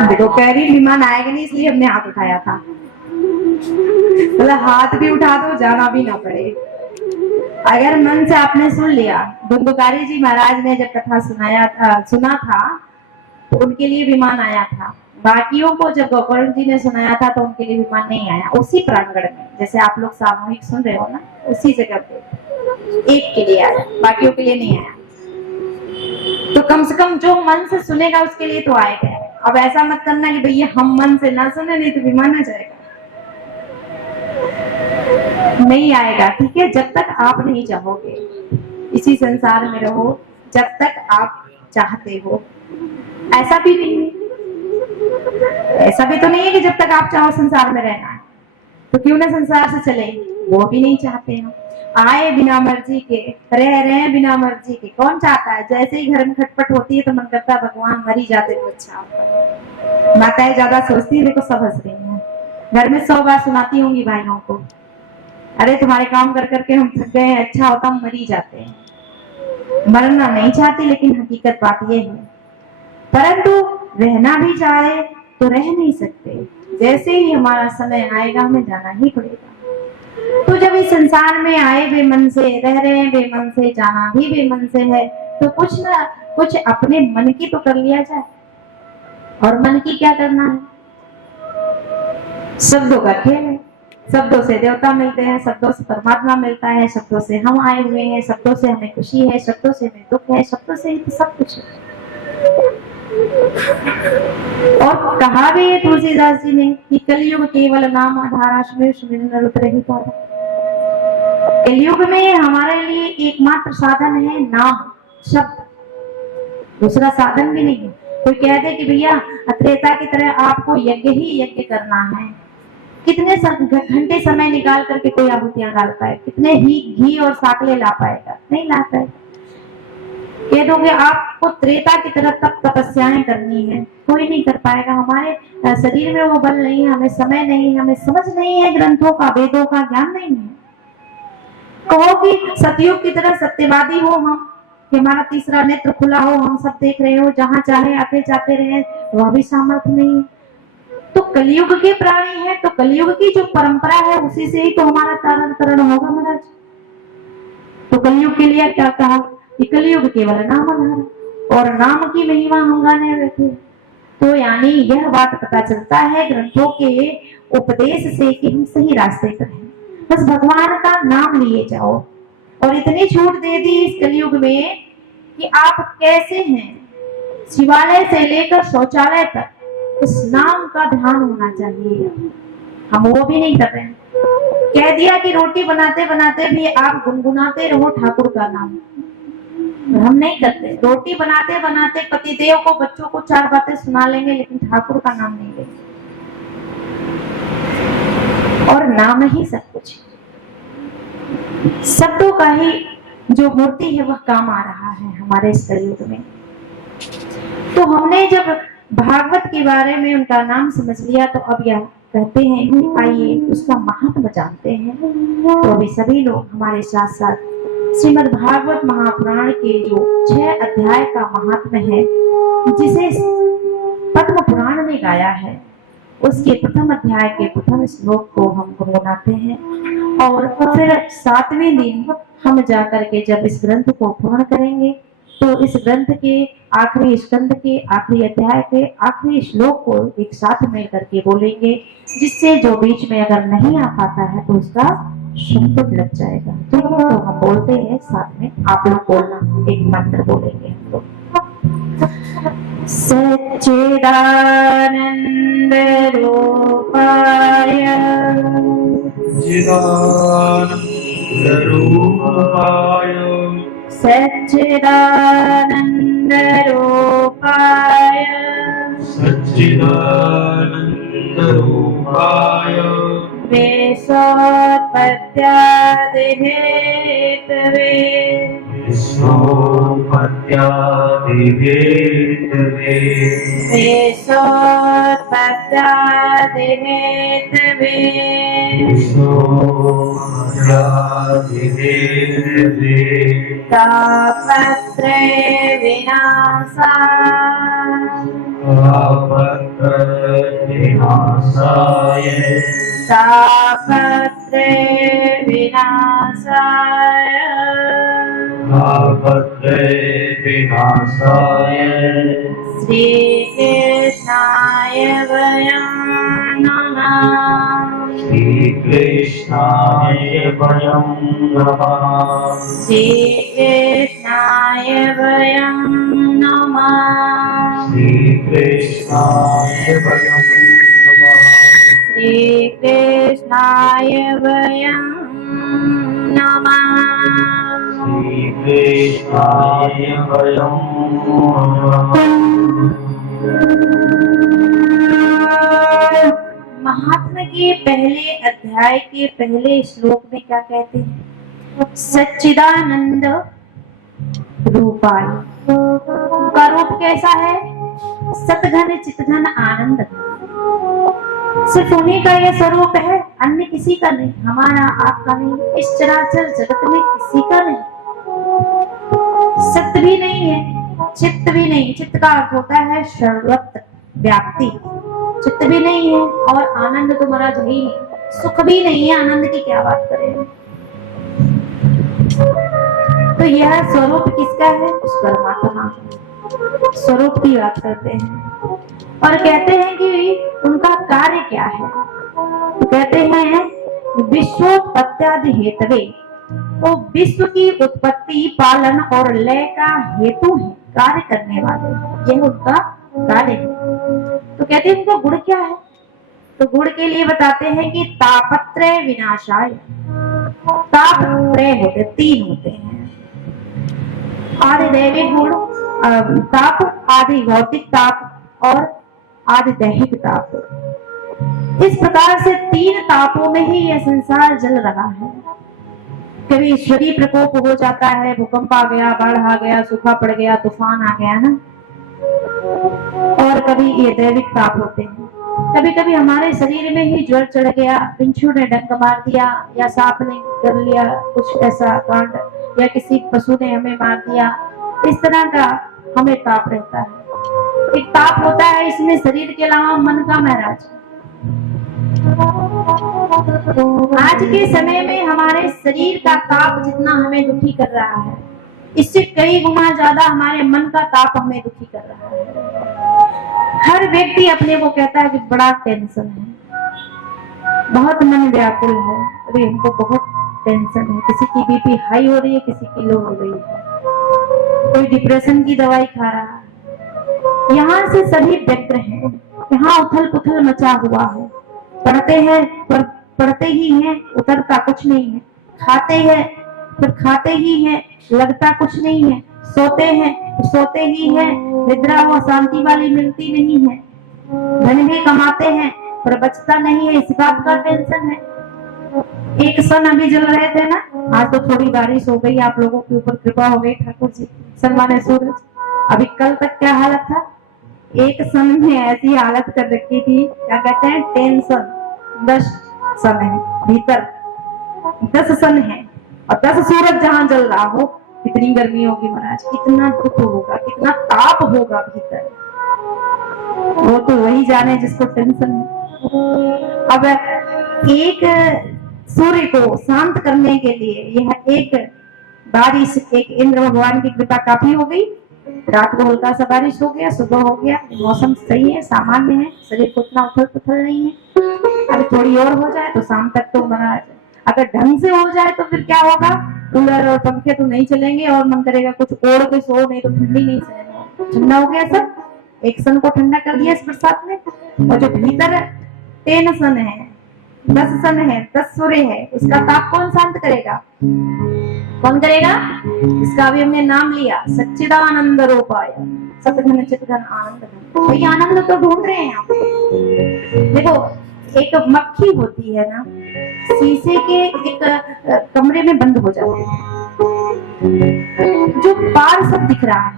देखो कह रही विमान आएगा नहीं, इसलिए हमने हाथ उठाया था। मतलब हाथ भी उठा दो, जाना भी ना पड़े। अगर मन से आपने सुन लिया, धुंधुकारी जी महाराज ने जब कथा सुना था तो उनके लिए विमान आया था। बाकियों को जब गोकर्ण जी ने सुनाया था तो उनके लिए विमान नहीं आया। उसी प्रांगण में, जैसे आप लोग सामूहिक सुन रहे हो ना, उसी जगह पे एक के लिए आया, बाकियों के लिए नहीं आया। तो कम से कम जो मन से सुनेगा उसके लिए तो आएगा। अब ऐसा मत करना कि भैया हम मन से ना सुने, नहीं तो विमान आ जाएगा, नहीं आएगा। ठीक है, जब तक आप नहीं चाहोगे, इसी संसार में रहो जब तक आप चाहते हो। ऐसा भी नहीं, ऐसा भी तो नहीं है कि जब तक आप चाहो संसार में रहना है तो क्यों ना संसार से चले, वो भी नहीं चाहते हैं। आए बिना मर्जी के, रह रहे बिना मर्जी के, कौन चाहता है? जैसे ही घर में खटपट होती है तो मन करता है भगवान मर ही जाते तो अच्छा होता। माताएं ज्यादा सोचती है, देखो सब हंस रही हैं। घर में 100 बार सुनाती होंगी भाइयों को, अरे तुम्हारे काम कर करके हम थक गए हैं, अच्छा होता हम मर ही जाते। मरना नहीं चाहती, लेकिन हकीकत बात यह है। परंतु रहना भी चाहे तो रह नहीं सकते। जैसे ही हमारा समय आएगा हमें जाना ही पड़ेगा। तो जब इस संसार में आए बेमन से, रह रहे हैं बेमन से, जाना भी बेमन से है, तो कुछ ना कुछ अपने मन की तो कर लिया जाए। और मन की क्या करना है? शब्दों का खेल है। शब्दों से देवता मिलते हैं, शब्दों से परमात्मा मिलता है, शब्दों से हम आए हुए हैं, शब्दों से हमें खुशी है, शब्दों से हमें दुख है, शब्दों से ही तो सब कुछ है। और कहा भी है तुलसीदास जी ने कि कलयुग केवल नाम आधारा, कलयुग में हमारे लिए एकमात्र साधन है नाम, शब्द, दूसरा साधन भी नहीं है। कोई कह दे कि भैया त्रेता की तरह आपको यज्ञ ही यज्ञ करना है, कितने घंटे समय निकाल करके कोई आहुतियां डाल पाए? कितने ही घी और साकले ला पाएगा? नहीं ला पाएगा। कह दोगे आपको त्रेता की तरह तप तपस्याएं करनी है, कोई नहीं कर पाएगा। हमारे शरीर में वो बल नहीं है, हमें समय नहीं है, हमें समझ नहीं है, ग्रंथों का वेदों का ज्ञान नहीं है। कहो कि सतयुग की तरह सत्यवादी हो हम, कि हमारा तीसरा नेत्र खुला हो, हम सब देख रहे हो, जहां चाहे आते जाते रहे, वह भी सामर्थ्य नहीं है। तो कलयुग के प्राणी है, तो कलयुग की जो परंपरा है उसी से ही तो हमारा तारण तरण होगा महाराज। तो कलयुग के लिए क्या कहा कि कलयुग केवल नाम आधार, और नाम की महिमा हम गाने बैठे। तो यानी यह बात पता चलता है ग्रंथों के उपदेश से कि हम सही रास्ते पर हैं। बस भगवान का नाम लिए जाओ। और इतनी छूट दे दी इस कलयुग में कि आप कैसे हैं, शिवालय से लेकर शौचालय तक उस नाम का ध्यान होना चाहिए। हम वो भी नहीं कर रहे हैं। कह दिया कि रोटी बनाते बनाते भी आप गुनगुनाते रहो ठाकुर का नाम, हम नहीं करते। रोटी बनाते बनाते पतिदेव को, बच्चों को 4 बातें सुना लेंगे, लेकिन ठाकुर का नाम नहीं लेंगे। और नाम ही सब कुछ, शब्दों का ही जो मूर्ति है वह काम आ रहा है हमारे इस कलयुग में। तो हमने जब भागवत के बारे में उनका नाम समझ लिया, तो अब यह कहते हैं कि आइए उसका महात्म जानते हैं। तो अभी सभी लोग हमारे साथ साथ श्रीमद् भागवत महापुराण के जो 6 अध्याय का महात्म है, जिसे पद्म पुराण ने गाया है, उसके प्रथम अध्याय के प्रथम श्लोक को हम गुनगुनाते हैं और फिर 7वें दिन हम जाकर के जब इस ग्रंथ को पूर्ण करेंगे तो इस ग्रंथ के आखिरी स्कंद के आखिरी अध्याय के आखिरी श्लोक को एक साथ मिल करके बोलेंगे, जिससे जो बीच में अगर नहीं आ पाता है तो उसका संकट लग जाएगा। तो हम बोलते हैं साथ में, आप लोग बोलना, एक मंत्र बोलेंगे हम लोग। सच्चिदानंद रूपाय सच्चिदानंद रूपाय सच्चिदानंद रूपाय विश्वोत्पत्त्यादिहेतवे विश्वोत्पत्त्यादिहेतवे विश्वोत्पत्त्यादिहेतवे विश्वोत्पत्त्यादिहेतवे तापत्रय विनाशाय विनाशाय तापत्रय विनाशाय तापत्रय विनाशाय श्रीकृष्णाय वयं नमः श्रीकृष्णाय वयं नमः श्रीकृष्णाय वयं नमः श्रीकृष्णाय वयं नमः श्रीकृष्णाय वयं नमः श्रीकृष्णाय वयं नमः। महात्मा के पहले अध्याय के पहले श्लोक में क्या कहते हैं? सच्चिदानंद रूपाय। का रूप कैसा है? सतघन चितघन आनंद। सिर्फ उन्हीं का यह स्वरूप है, अन्य किसी का नहीं, हमारा आपका नहीं, इस चराचर जगत में किसी का नहीं। सत्य भी नहीं है, चित्त भी नहीं। चित्त का अर्थ होता है सर्वत्र व्याप्ति। चित्त भी नहीं है और आनंद तो महाराज ही नहीं, सुख भी नहीं है, आनंद की क्या बात करें। तो यह स्वरूप किसका है? उस परमात्मा स्वरूप की बात करते हैं और कहते हैं कि उनका कार्य क्या है। तो कहते हैं विश्वोत्पत्त्यादि हेतवे, तो विश्व की उत्पत्ति पालन और लय का हेतु है, कार्य करने वाले, यह उनका कार्य है। तो कहते हैं उनका गुण क्या है? तो गुण के लिए बताते हैं कि तापत्रय विनाशाय। तापत्रय होते, 3 होते हैं। आदि दैविक गुण ताप, आदि भौतिक ताप और आदि दैहिक ताप। इस प्रकार से 3 तापों में ही यह संसार जल रहा है। कभी ईश्वरीय प्रकोप हो जाता है, भूकंप आ गया, बाढ़ आ गया, सूखा पड़ गया, तूफान आ गया ना, और कभी ये दैविक ताप होते हैं। कभी कभी हमारे शरीर में ही ज्वर चढ़ गया, बिच्छू ने डंक मार दिया या सांप ने कर लिया कुछ ऐसा कांड, या किसी पशु ने हमें मार दिया, इस तरह का हमें ताप रहता है। एक ताप होता है इसमें शरीर के अलावा मन का महाराज। आज के समय में हमारे शरीर का ताप जितना हमें दुखी कर रहा है, इससे कई गुना ज्यादा हमारे मन का ताप हमें दुखी कर रहा है। हर व्यक्ति अपने को कहता है कि बड़ा टेंशन है, बहुत मन व्याकुल है, अभी हमको बहुत टेंशन है। किसी की बीपी हाई हो रही है, किसी की लो हो रही है, कोई डिप्रेशन की दवाई खा रहा है। यहाँ से सभी व्यग्र हैं, यहाँ उथल पुथल मचा हुआ है। पढ़ते हैं पढ़ते ही हैं, उतरता कुछ नहीं है। खाते हैं फिर खाते ही हैं, लगता कुछ नहीं है। सोते हैं सोते ही हैं, निद्रा वो शांति वाली मिलती नहीं है। धन भी कमाते हैं पर बचता नहीं है, इस बात का टेंशन है। एक सन अभी जल रहे थे ना, आज तो थोड़ी बारिश हो गई, आप लोगों के ऊपर कृपा हो गई ठाकुर जी, सन्मान्य सूरज। अभी कल तक क्या हालत था? एक सन में ऐसी हालत कर रखी थी, क्या कहते हैं, टेंशन। 10 सन है भीतर, 10 सन है और 10 सूरज जहां जल रहा हो, कितनी गर्मी होगी महाराज, कितना दुख होगा, कितना ताप होगा भीतर, वो तो वही जाने जिसको टेंशन है। अब एक सूर्य को शांत करने के लिए यह एक बारिश, एक इंद्र भगवान की कृपा काफी हो गई। रात को हल्का सा बारिश हो गया, सुबह हो गया, मौसम सही है, सामान्य है, शरीर को उतना उथल पुथल नहीं है। अगर थोड़ी और हो जाए तो शाम तक तो महाराज, अगर ढंग से हो जाए तो फिर क्या होगा, कूलर और पंखे तो नहीं चलेंगे और मन करेगा कुछ ओढ़ के सो, नहीं तो ठंडी नहीं सहेगा। ठंडा हो गया सब, एक सन को ठंडा कर दिया इस बरसात में। और जो भीतर 10 सन है, 10 सन है, 10 सूर्य है, उसका ताप कौन शांत करेगा? कौन करेगा? इसका भी हमने नाम लिया, सच्चिदानंद रूपाय सतघन चितघन आनंद घन। तो ये आनंद तो ढूंढ रहे हैं आप। देखो एक मक्खी होती है ना, शीशे के एक कमरे में बंद हो जाती है, जो पार सब दिख रहा है,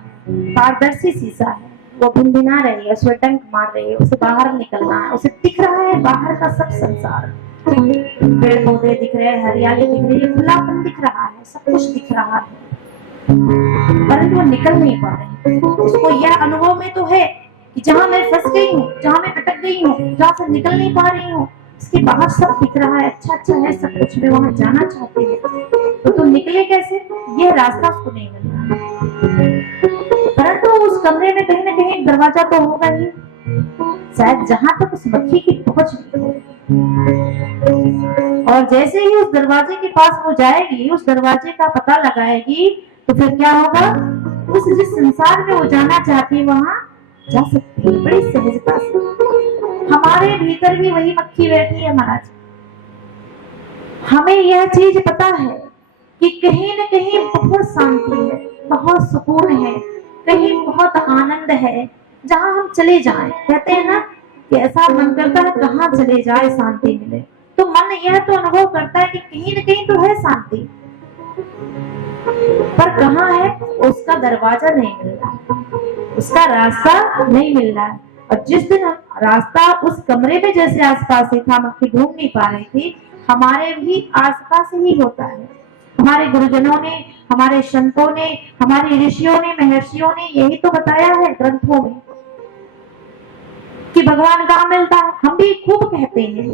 पारदर्शी शीशा है, वो भिनभिना रही है, उसमें टंक मार रही है, उसे बाहर निकलना है, उसे दिख रहा है बाहर का सब संसार, पेड़ पौधे दिख रहे हैं, हरियाली दिख रही है, खुलापन दिख रहा है, सब कुछ दिख रहा है, परंतु वो निकल नहीं पा रही। उसको यह अनुभव में तो है कि जहां मैं फंस गई हूँ, जहां मैं अटक गई हूँ, जहां से निकल नहीं पा रही हूँ, इसके बाहर सब दिख रहा है, अच्छा अच्छा है सब कुछ, मैं वहां जाना चाहती हूँ, तो निकले कैसे? यह रास्ता उसको नहीं मिल रहा। परंतु उस कमरे में कहीं ना कहीं एक दरवाजा तो होगा ही, शायद जहां तक उस मक्खी की पहुंच नहीं होगी। और जैसे ही उस दरवाजे के पास वो जाएगी, उस दरवाजे का पता लगाएगी, तो फिर क्या होगा? उस जिस संसार में वो जाना चाहती है वहां जा सकती है बड़ी सहजता से। हमारे भीतर भी वही मक्खी बैठी है महाराज। हमें यह चीज पता है कि कहीं न कहीं बहुत शांति है, बहुत सुकून है, कहीं बहुत आनंद है, जहां हम चले जाएं। कहते हैं ना कि ऐसा मन करता है कहाँ चले जाए शांति मिले, तो मन यह तो अनुभव करता है कि कहीं न कहीं तो है शांति, पर कहाँ है? उसका दरवाजा नहीं मिल रहा, उसका रास्ता नहीं मिल रहा है। और जिस दिन रास्ता उस कमरे में जैसे आसपास ही था, मक्खी ढूंढ नहीं पा रही थी, हमारे भी आसपास ही होता है। हमारे गुरुजनों ने, हमारे संतों ने, हमारे ऋषियों ने, महर्षियों ने यही तो बताया है ग्रंथों में कि भगवान कहाँ मिलता है। हम भी खूब कहते हैं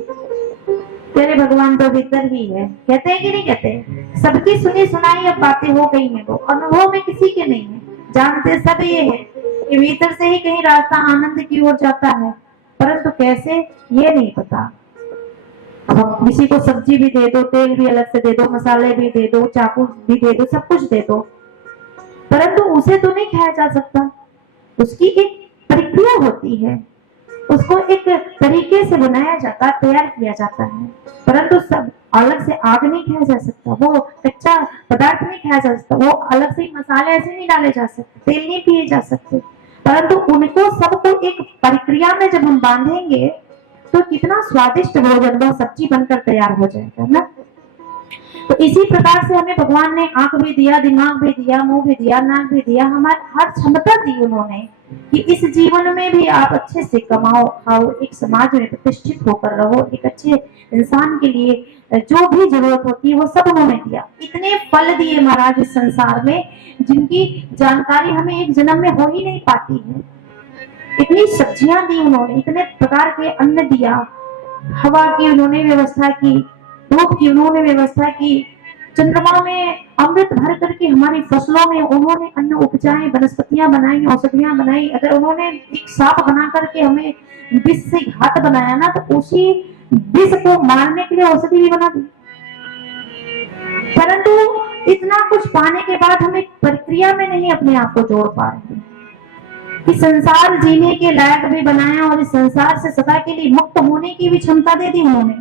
तेरे भगवान तो भीतर ही है, कहते हैं कि नहीं कहते? सबकी सुनी सुनाई अब बातें हो गई हैं, वो अनुभव में किसी के नहीं है। जानते सब ये है कि भीतर से ही कहीं रास्ता आनंद की ओर जाता है, परंतु कैसे ये नहीं पता। अब किसी को सब्जी भी दे दो, तेल भी अलग से दे दो, मसाले भी दे दो, चाकू भी दे दो, सब कुछ दे दो, परंतु उसे तो नहीं खाया जा सकता। उसकी एक प्रक्रिया होती है, उसको एक तरीके से बनाया जाता, तैयार किया जाता है, परंतु सब अलग से आग नहीं खाया जा सकता, वो कच्चा पदार्थ नहीं खाया जा सकता, वो अलग से मसाले ऐसे नहीं डाले जा सकते, तेल नहीं पिए जा सकते, परंतु उनको सबको एक प्रक्रिया में जब हम बांधेंगे तो कितना स्वादिष्ट भोजन, वो सब्जी बनकर तैयार हो जाएगा ना। तो इसी प्रकार से हमें भगवान ने आंख भी दिया, दिमाग भी दिया, मुंह भी दिया, नाक भी दिया, हमारे हर क्षमता दी उन्होंने कि इस जीवन में भी आप अच्छे से कमाओ, खाओ, एक समाज में प्रतिष्ठित होकर रहो, एक अच्छे इंसान के लिए जो भी जरूरत होती है वो सब उन्होंने दिया। इतने फल दिए महाराज इस संसार में जिनकी जानकारी हमें एक जन्म में हो ही नहीं पाती है। इतनी सब्जियां दी उन्होंने, इतने प्रकार के अन्न दिया, हवा की उन्होंने व्यवस्था की, धूप की उन्होंने व्यवस्था की, चंद्रमा में अमृत भर करके हमारी फसलों में उन्होंने अन्न उपजाए, वनस्पतियां बनाई, औषधियां बनाई। अगर उन्होंने एक सांप बना करके हमें विष से घात बनाया ना, तो उसी विष को मारने के लिए औषधि भी बना दी। परंतु इतना कुछ पाने के बाद हम एक प्रक्रिया में नहीं अपने आप को जोड़ पा रहे हैं कि संसार जीने के लायक भी बनाया और इस संसार से सदा के लिए मुक्त होने की भी क्षमता दे दी उन्होंने,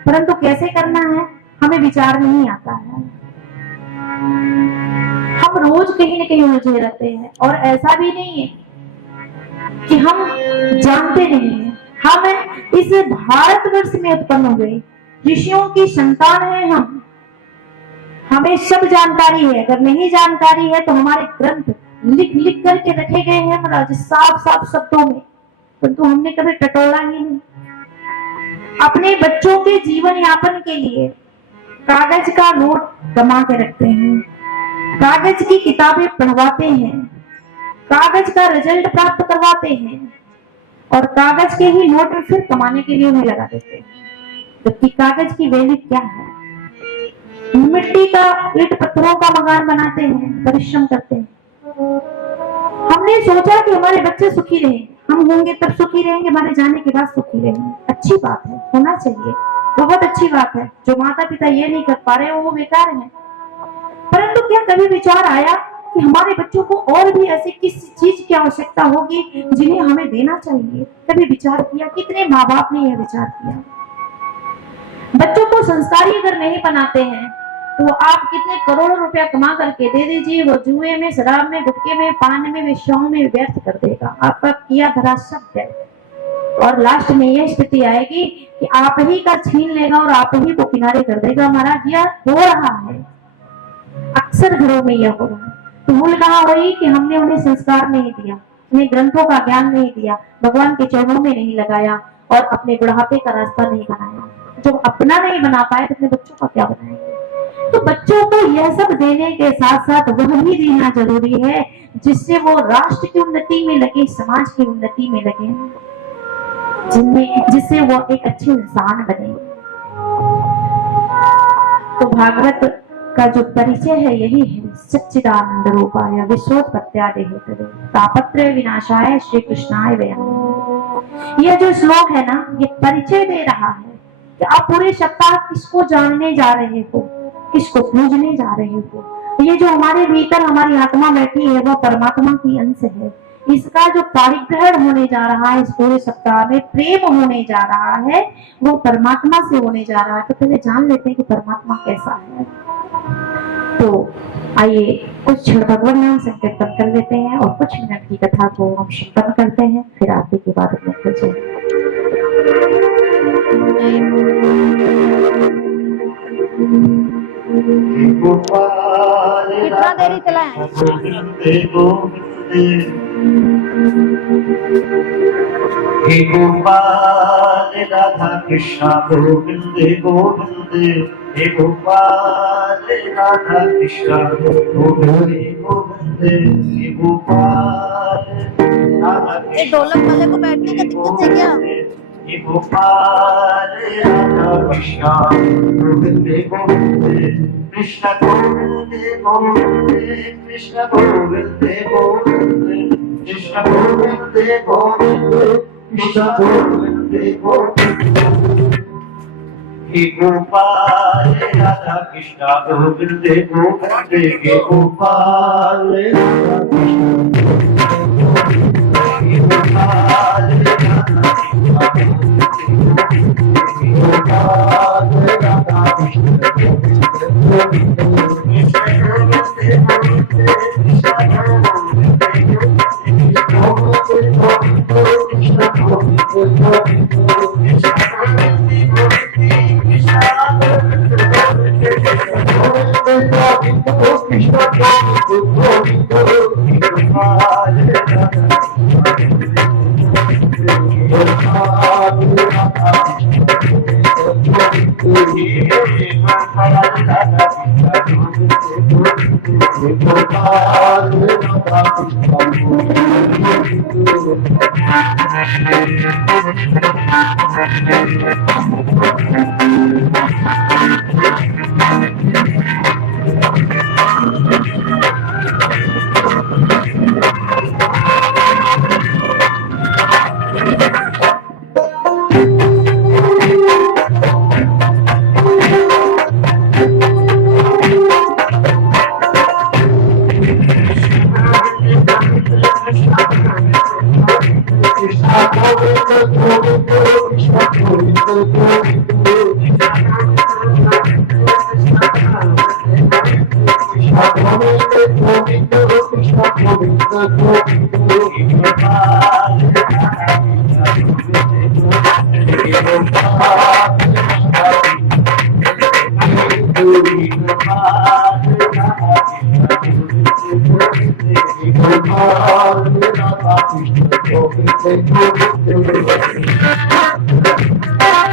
परंतु कैसे करना है हमें विचार नहीं आता है। हम रोज कहीं न कहीं उलझे रहते हैं, और ऐसा भी नहीं है कि हम जानते नहीं है। हम इस भारतवर्ष में उत्पन्न हुए ऋषियों की संतान है हम, हमें सब जानकारी है। अगर नहीं जानकारी है तो हमारे ग्रंथ लिख लिख करके रखे गए हैं महाराज, साफ साफ शब्दों में, परंतु हमने कभी टटोला ही नहीं। अपने बच्चों के जीवन यापन के लिए कागज का नोट कमा के रखते हैं, कागज की किताबें पढ़वाते हैं, कागज का रिजल्ट प्राप्त करवाते हैं और कागज के ही नोट में फिर कमाने के लिए उन्हें लगा देते हैं। जबकि कागज की वैल्यू क्या है? मिट्टी का ईंट पत्थरों का मकान बनाते हैं, परिश्रम करते हैं। हमने सोचा कि हमारे बच्चे सुखी रहें, हम होंगे तब सुखी रहेंगे, हमारे जाने के बाद सुखी रहेंगे। अच्छी बात है, होना चाहिए, बहुत अच्छी बात है। जो माता पिता ये नहीं कर पा रहे वो बेकार है। परंतु क्या कभी विचार आया कि हमारे बच्चों को और भी ऐसी किस चीज की आवश्यकता होगी जिन्हें हमें देना चाहिए? कभी विचार किया? कितने माँ बाप ने यह विचार किया? बच्चों को संस्कारी अगर नहीं बनाते हैं तो आप कितने करोड़ों रुपया कमा करके दे दीजिए, वो जुए में, शराब में, गुटखे में, पान में, वेश्याओं में व्यर्थ कर देगा। आपका किया धरा सब व्यर्थ। और लास्ट में यह स्थिति आएगी कि आप ही का छीन लेगा और आप ही को किनारे कर देगा। महाराज यह हो रहा है, अक्सर घरों में यह हो रहा है। तो भूल कहाँ हुई कि हमने उन्हें संस्कार नहीं दिया, उन्हें ग्रंथों का ज्ञान नहीं दिया, भगवान के चरणों में नहीं लगाया और अपने बुढ़ापे का रास्ता नहीं बनाया। जब अपना नहीं बना पाए तो अपने बच्चों का क्या बनाएंगे? तो बच्चों को यह सब देने के साथ साथ वह भी देना जरूरी है जिससे वो राष्ट्र की उन्नति में लगे, समाज की उन्नति में लगे, जिससे वो एक अच्छे इंसान बने। तो भागवत का जो परिचय है यही है, सच्चिदानंद रूपाय विश्वोत्पत्त्यादि हेतवे तापत्रय विनाशाय श्री कृष्णाय वयम्। यह जो श्लोक है ना, ये परिचय दे रहा है कि आप पूरे सप्ताह किसको जानने जा रहे हो, किसको पूजने जा रहे हो। ये जो हमारे भीतर हमारी आत्मा बैठी है वह परमात्मा की अंश है। इसका जो पारिग्रहण होने जा रहा है इस पूरे सप्ताह में, प्रेम होने जा रहा है, वो परमात्मा से होने जा रहा है। तो पहले जान लेते हैं कि परमात्मा कैसा है। तो आइए कुछ क्षण भगवान नाम संकीर्तन कर लेते हैं और कुछ मिनट की कथा को हम संपन्न करते हैं, फिर आरती के बाद अपने कितना देरी चला है? हे गोपाल राधा कृष्ण गोविंदे गोविंदे, हे गोपाल राधा कृष्ण गोविंदे गोविंदे, हे गोपाल राधा कृष्ण। ढोलक वाले को बैठने का दिक्कत है क्या? हे गोपाल राधा कृष्ण गोविंदे गोविंदे, कृष्ण गोविंदे गोविंदे, कृष्ण गोविंदे गोविंदे, कृष्ण गोविंदे गोविंदे, कृष्ण गोविंदे गोविंदे। हे गोपाल राधा कृष्ण गोविंदे गोविंदे, हे गोपाल राधा कृष्ण गोविंदे, हे गोपाल राधा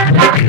Thank you.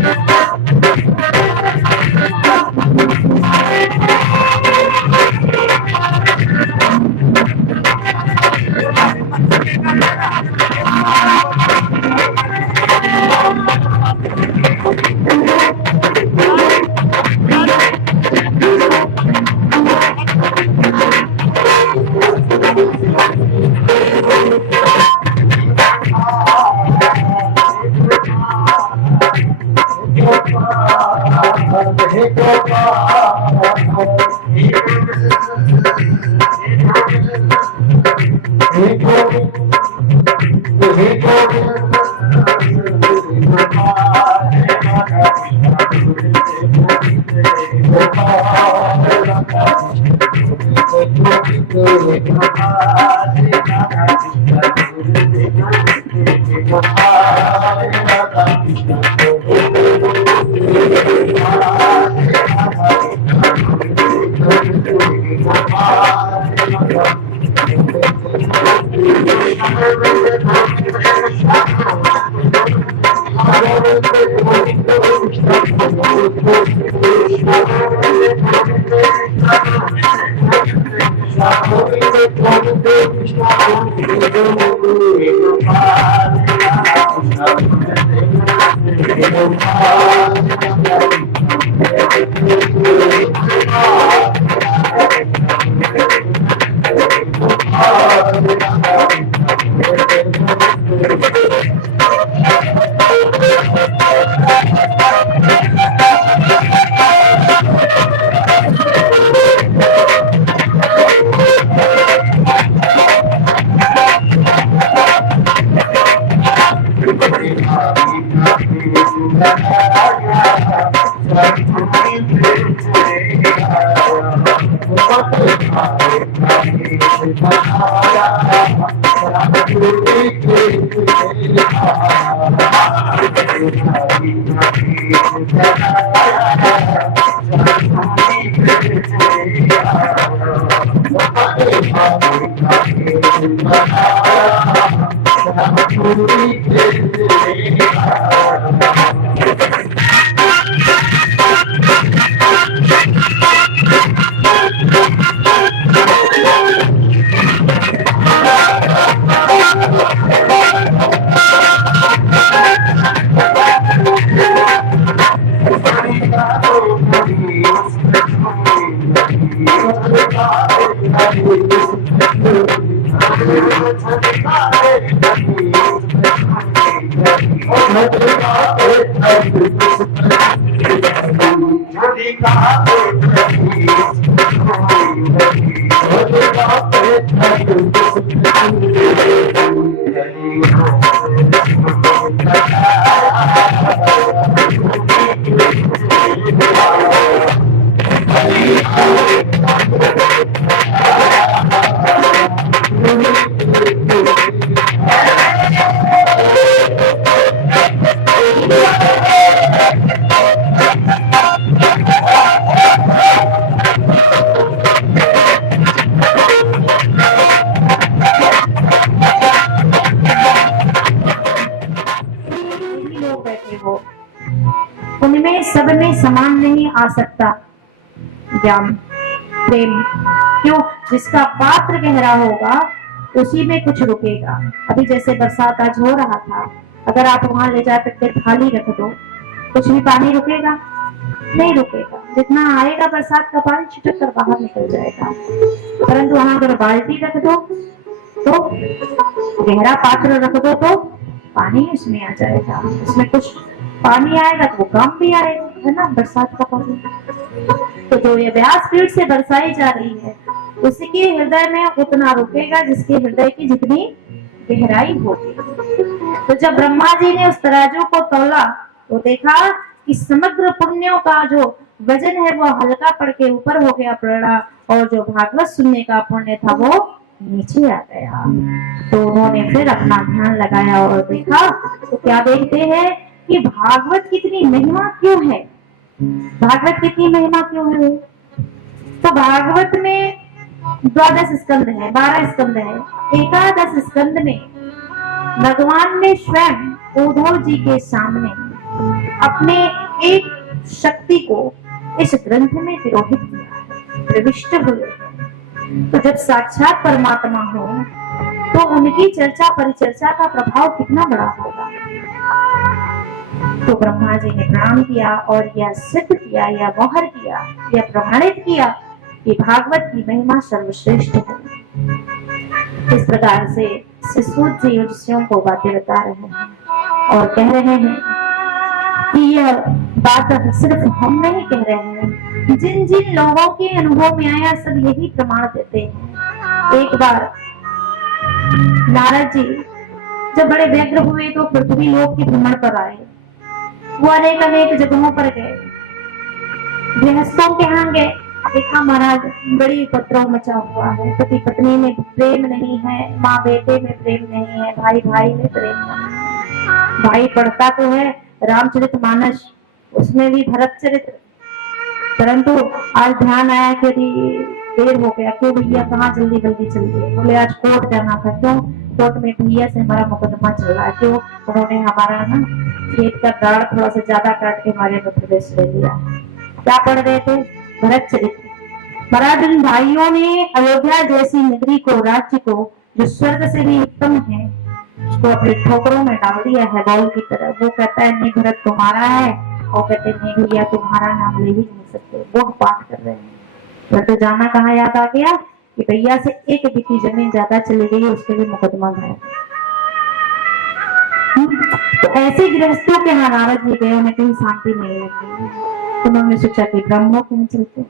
लोग बैठे हो, उनमें सब में समान नहीं आ सकता ज्ञान प्रेम। क्यों? जिसका पात्र गहरा होगा उसी में कुछ रुकेगा। अभी जैसे बरसात आज हो रहा था, अगर आप वहां ले जाकर थाली रख दो, कुछ भी पानी रुकेगा? नहीं रुकेगा। जितना आएगा बरसात का पानी छिटक कर बाहर निकल जाएगा। परंतु वहां अगर बाल्टी रख दो, तो गहरा पात्र रख दो, तो पानी उसमें आ जाएगा। उसमें कुछ पानी आएगा तो वो कम भी आएगा, है ना, बरसात का पानी। तो जो ये व्यासपीठ से बरसाई जा रही है, उसके हृदय में उतना रुकेगा जिसके हृदय की जितनी गहराई होगी। तो जब ब्रह्मा जी ने उस तराजू को तौला तो देखा कि समग्र पुण्यों का जो वजन है वो हल्का पड़ के ऊपर हो गया पड़ा, और जो भागवत सुनने का पुण्य था वो नीचे आ गया। तो उन्होंने फिर अपना ध्यान लगाया और देखा, तो क्या देखते हैं कि भागवत कितनी महिमा क्यों है। भागवत कितनी महिमा क्यों है? तो भागवत में 12 स्कंद है, 12 स्कंद है। एकादश स्कंद में भगवान ने स्वयं उद्धव जी के सामने अपने एक शक्ति को इस ग्रंथ में तिरोहित किया, प्रविष्ट हुए। तो जब साक्षात परमात्मा हो तो उनकी चर्चा परिचर्चा का प्रभाव कितना बड़ा होगा। तो ब्रह्मा जी ने प्रणाम किया और यह सिद्ध किया, यह मोहर किया, यह प्रमाणित किया कि भागवत की महिमा सर्वश्रेष्ठ है। इस प्रकार से सूत जी ऋषियों को बातें बता रहे हैं और कह रहे हैं कि यह बात सिर्फ हम नहीं कह रहे हैं, जिन जिन लोगों के अनुभव में आया सब यही प्रमाण देते हैं एक बार नारद जी जब बड़े व्यग्र हुए तो पृथ्वी लोक के भ्रमण पर आए। वो अनेक अनेक जगहों पर गए, गृहस्थों के यहाँ गए। देखा महाराज बड़ी उपद्रव मचा हुआ है, पति पत्नी में प्रेम नहीं है, माँ बेटे में प्रेम नहीं है, भाई भाई में प्रेम नहीं है। भाई पढ़ता तो है रामचरितमानस, उसमें भी भरत चरित्र, परंतु आज ध्यान आया कि देर हो गया, क्यों भैया कहाँ जल्दी जल्दी चल दिए। बोले आज कोर्ट जाना था। क्यों? कोर्ट में भैया से हमारा मुकदमा चल रहा है। क्यों? उन्होंने हमारा ना खेत का दाढ़ थोड़ा सा ज्यादा काट के हमारे मध्य प्रदेश ले लिया। क्या पढ़ रहे थे? भरत चरित्र। महाराज इन भाइयों ने अयोध्या जैसी नगरी को, राज्य को, जो स्वर्ग से भी उत्तम है, उसको अपने ठोकरों में डाल दिया है बॉल की तरह। वो कहता है नहीं भरत तुम्हारा है, और कहते नहीं भैया तुम्हारा नाम ले ही नहीं सकते। वो पाठ कर रहे हैं। तो जाना कहाँ याद आ गया कि भैया से एक बिकी जमीन ज्यादा चली गई, उसके भी मुकदमा गया। तो ऐसे गृहस्थों के यहाँ नारद जी गए, उन्हें कहीं शांति नहीं लगी। उन्होंने सोचा कि ब्राह्मणों के यहाँ चलते हैं।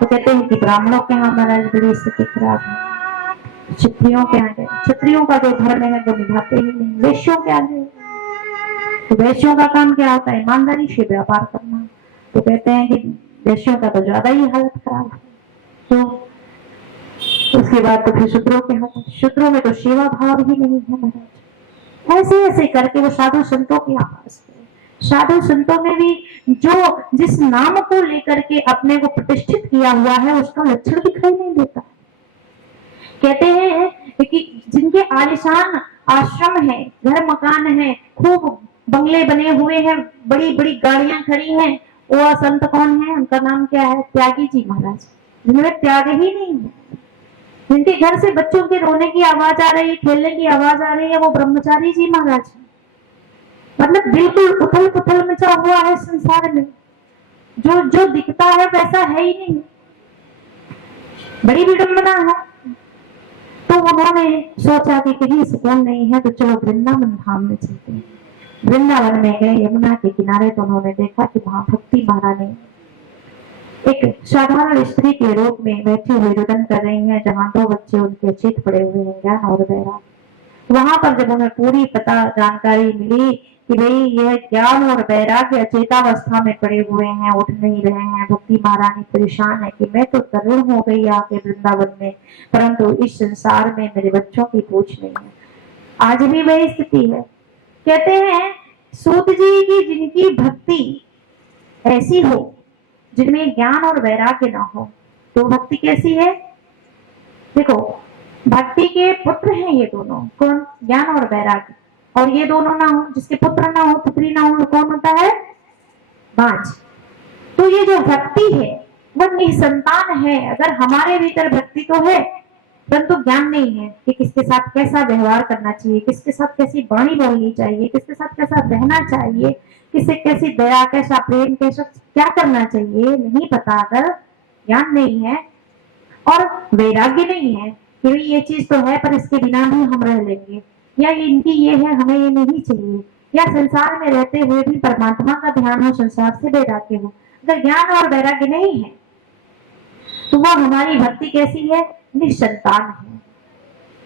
तो कहते हैं कि ब्राह्मणों के यहाँ महाराज बड़ी स्थिति खराब है। क्षत्रियों के यहाँ गए, क्षत्रियों का जो धर्म है वो निभाते ही नहीं। वैश्यों के आगे, तो वैश्यों का काम क्या होता है? ईमानदारी से व्यापार करना। तो कहते हैं कि वैश्यों का तो ज्यादा ही हालत खराब है। तो उसके बाद तो फिर शूद्रों के हाथ, शूद्रों में तो सेवा भाव ही नहीं है महाराज। ऐसे ऐसे करके वो साधु संतों के आवाज, साधु संतों में भी जो जिस नाम को लेकर के अपने को प्रतिष्ठित किया हुआ है उसका लक्षण दिखाई नहीं देता। कहते हैं कि जिनके आलिशान आश्रम है, घर मकान है, खूब बंगले बने हुए हैं, बड़ी बड़ी गाड़ियां खड़ी हैं, वो संत कौन है? उनका नाम क्या है? त्यागी जी महाराज। जिनमें त्याग ही नहीं है, जिनके घर से बच्चों के रोने की आवाज आ रही है, खेलने की आवाज आ रही है, वो ब्रह्मचारी जी महाराज। मतलब बिल्कुल उथल पुथल मचा हुआ है संसार में, जो जो दिखता है वैसा है ही नहीं, बड़ी विडंबना है। तो उन्होंने सोचा कि कहीं सुकून नहीं है तो चलो वृंदावन धाम में चलते हैं। वृंदावन में गए, यमुना के किनारे, तो उन्होंने देखा कि वहां भक्ति महारानी एक साधारण स्त्री के रूप में बैठी हुई रुदन कर रही है, जहां 2 बच्चे उनके चित पड़े हुए हैं, ज्ञान और वैराग्य। वहां पर जब उन्हें पूरी पता जानकारी मिली कि भाई यह ज्ञान और वैराग्य अचेतावस्था में पड़े हुए हैं, उठ नहीं रहे हैं, भक्ति महारानी परेशान है कि मैं तो तरुण हो गई आके वृंदावन में, परंतु इस संसार में मेरे बच्चों की पूछ नहीं है। आज भी वही स्थिति है। कहते हैं सूत जी की जिनकी भक्ति ऐसी हो, जिनमें ज्ञान और वैराग्य ना हो, तो भक्ति कैसी है? देखो भक्ति के पुत्र हैं ये दोनों, कौन? ज्ञान और वैराग्य। और ये दोनों ना हो, जिसके पुत्र ना हो, पुत्री ना हो, कौन होता है? बांझ। तो ये जो भक्ति है वो निसंतान है। अगर हमारे भीतर भक्ति तो है परंतु ज्ञान नहीं है कि किसके साथ कैसा व्यवहार करना चाहिए, किसके साथ कैसी वाणी बोलनी चाहिए, किसके साथ कैसा रहना चाहिए, किससे कैसी दया, कैसा प्रेम, कैसा क्या करना चाहिए, नहीं पता। अगर ज्ञान नहीं है और वैराग्य नहीं है कि ये चीज तो है पर इसके बिना भी हम रह लेंगे, या इनकी ये है हमें ये नहीं चाहिए, या संसार में रहते हुए भी परमात्मा का ध्यान हो, संसार से वैराग्य हो, अगर ज्ञान और वैराग्य नहीं है तो वह हमारी भक्ति कैसी है? निसंतान है,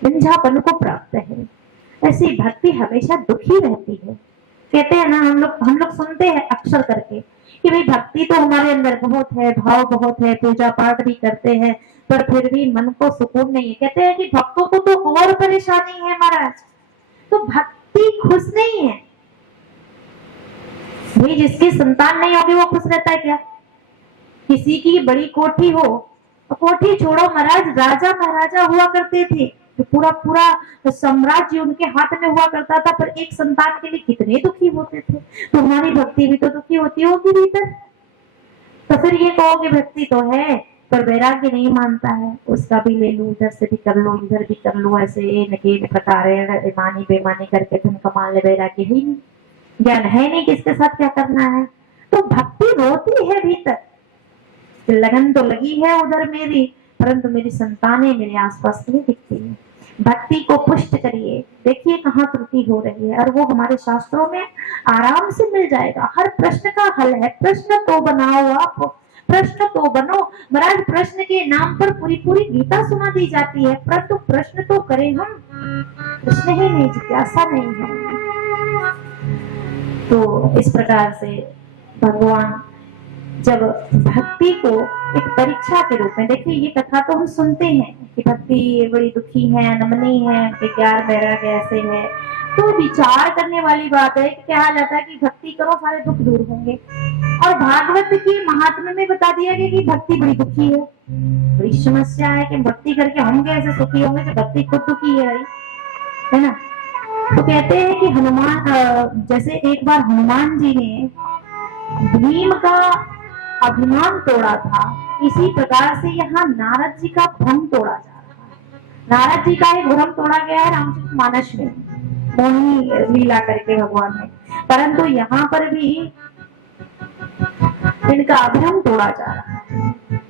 निंझापन को प्राप्त है। ऐसी भक्ति हमेशा दुखी रहती है। कहते हैं ना, हम लोग सुनते हैं अक्सर करके कि भाई भक्ति तो हमारे अंदर बहुत है, भाव बहुत है, पूजा पाठ भी करते हैं, पर फिर भी मन को सुकून नहीं है। कहते हैं कि भक्तों को तो और परेशानी है महाराज, तो भक्ति खुश नहीं है। भाई जिसकी संतान नहीं होगी वो खुश रहता है क्या? किसी की बड़ी कोठी हो, कोठी छोड़ो महाराज, राजा महाराजा हुआ करते थे तो पूरा पूरा साम्राज्य उनके हाथ में हुआ करता था, पर एक संतान के लिए कितने दुखी होते थे। तो हमारी भक्ति भी तो दुखी होती होगी भीतर। तो फिर ये कहोगे भक्ति तो है पर वैराग्य नहीं मानता है, उसका भी ले लो, इधर से भी कर लो, इधर भी कर लो, ऐसे नकेल प्रकार बेमानी बेमानी करके धन कमा ले, वैराग्य ही नहीं, ज्ञान है नहीं किसके साथ क्या करना है। तो भक्ति रोती है भीतर, लगन तो लगी है उधर मेरी, परंतु मेरी संतानें मेरे आसपास नहीं दिखती है। भक्ति को पुष्ट करिए, देखिए कहाँ त्रुटि हो रही है, और वो हमारे शास्त्रों में आराम से मिल जाएगा। हर प्रश्न का हल है। प्रश्न तो बनाओ आप, प्रश्न तो बनो। महाराज प्रश्न के नाम पर पूरी पूरी गीता सुना दी जाती है, परंतु प्रश्न तो करें हम, प्रश्न ही नहीं, जिज्ञासा नहीं है। तो इस प्रकार से भगवान जब भक्ति को एक परीक्षा के रूप में, देखिए ये कथा तो हम सुनते हैं कि भक्ति बड़ी दुखी है, नमनी है, उनके ज्ञान वैराग्य ऐसे है, तो विचार करने वाली बात है कि क्या जाता है कि भक्ति करो सारे दुख दूर होंगे। और भागवत की महात्म्य में बता दिया गया कि भक्ति बड़ी दुखी है, बड़ी समस्या है कि भक्ति करके हम कैसे सुखी होंगे जब भक्ति खुद दुखी है भाई, है ना। तो कहते हैं कि हनुमान, जैसे एक बार हनुमान जी ने भीम का अभिमान तोड़ा था, इसी प्रकार से यहाँ नारद जी का भ्रम तोड़ा जा रहा है। नारद जी का एक भ्रम तोड़ा गया है रामचरितमानस में, मोहिनी लीला करके भगवान ने, परंतु यहाँ पर भी इनका अभ्रम तोड़ा जा रहा है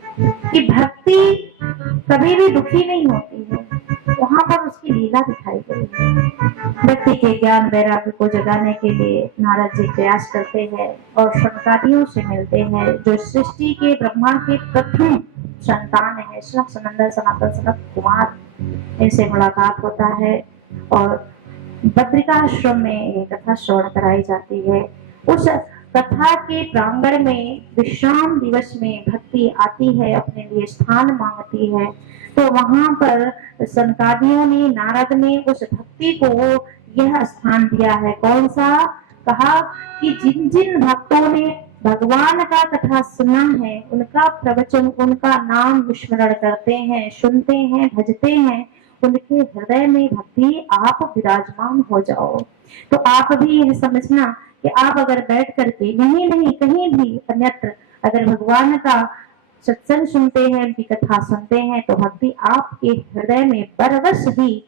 कि भक्ति कभी भी दुखी नहीं होती है, वहां पर उसकी लीला दिखाई गई है। व्यक्ति के ज्ञान वैराग्य को जगाने के लिए नारद जी प्रयास करते हैं और शनकादियों से मिलते हैं, जो सृष्टि के ब्रह्मा के प्रथम संतान है, सनक सनंदन सनातन सनत कुमार, इनसे मुलाकात होता है और बद्रिकाश्रम में ये कथा श्रवण कराई जाती है। उस कथा के प्रांगण में विश्राम दिवस में भक्ति आती है, अपने लिए स्थान मांगती है, तो वहां पर सनकादियों ने, नारद ने उस भक्ति को यह स्थान दिया है। कौन सा? कहा कि जिन जिन भक्तों ने भगवान का कथा सुना है, उनका प्रवचन, उनका नाम विस्मरण करते हैं, सुनते हैं, भजते हैं, उनके हृदय में भक्ति आप विराजमान हो जाओ। तो आप भी यह समझना कि आप अगर बैठ करके नहीं कहीं भी अन्यत्र अगर भगवान का सत्संग सुनते हैं, उनकी कथा सुनते हैं, तो भक्ति आपके हृदय में बरवस ही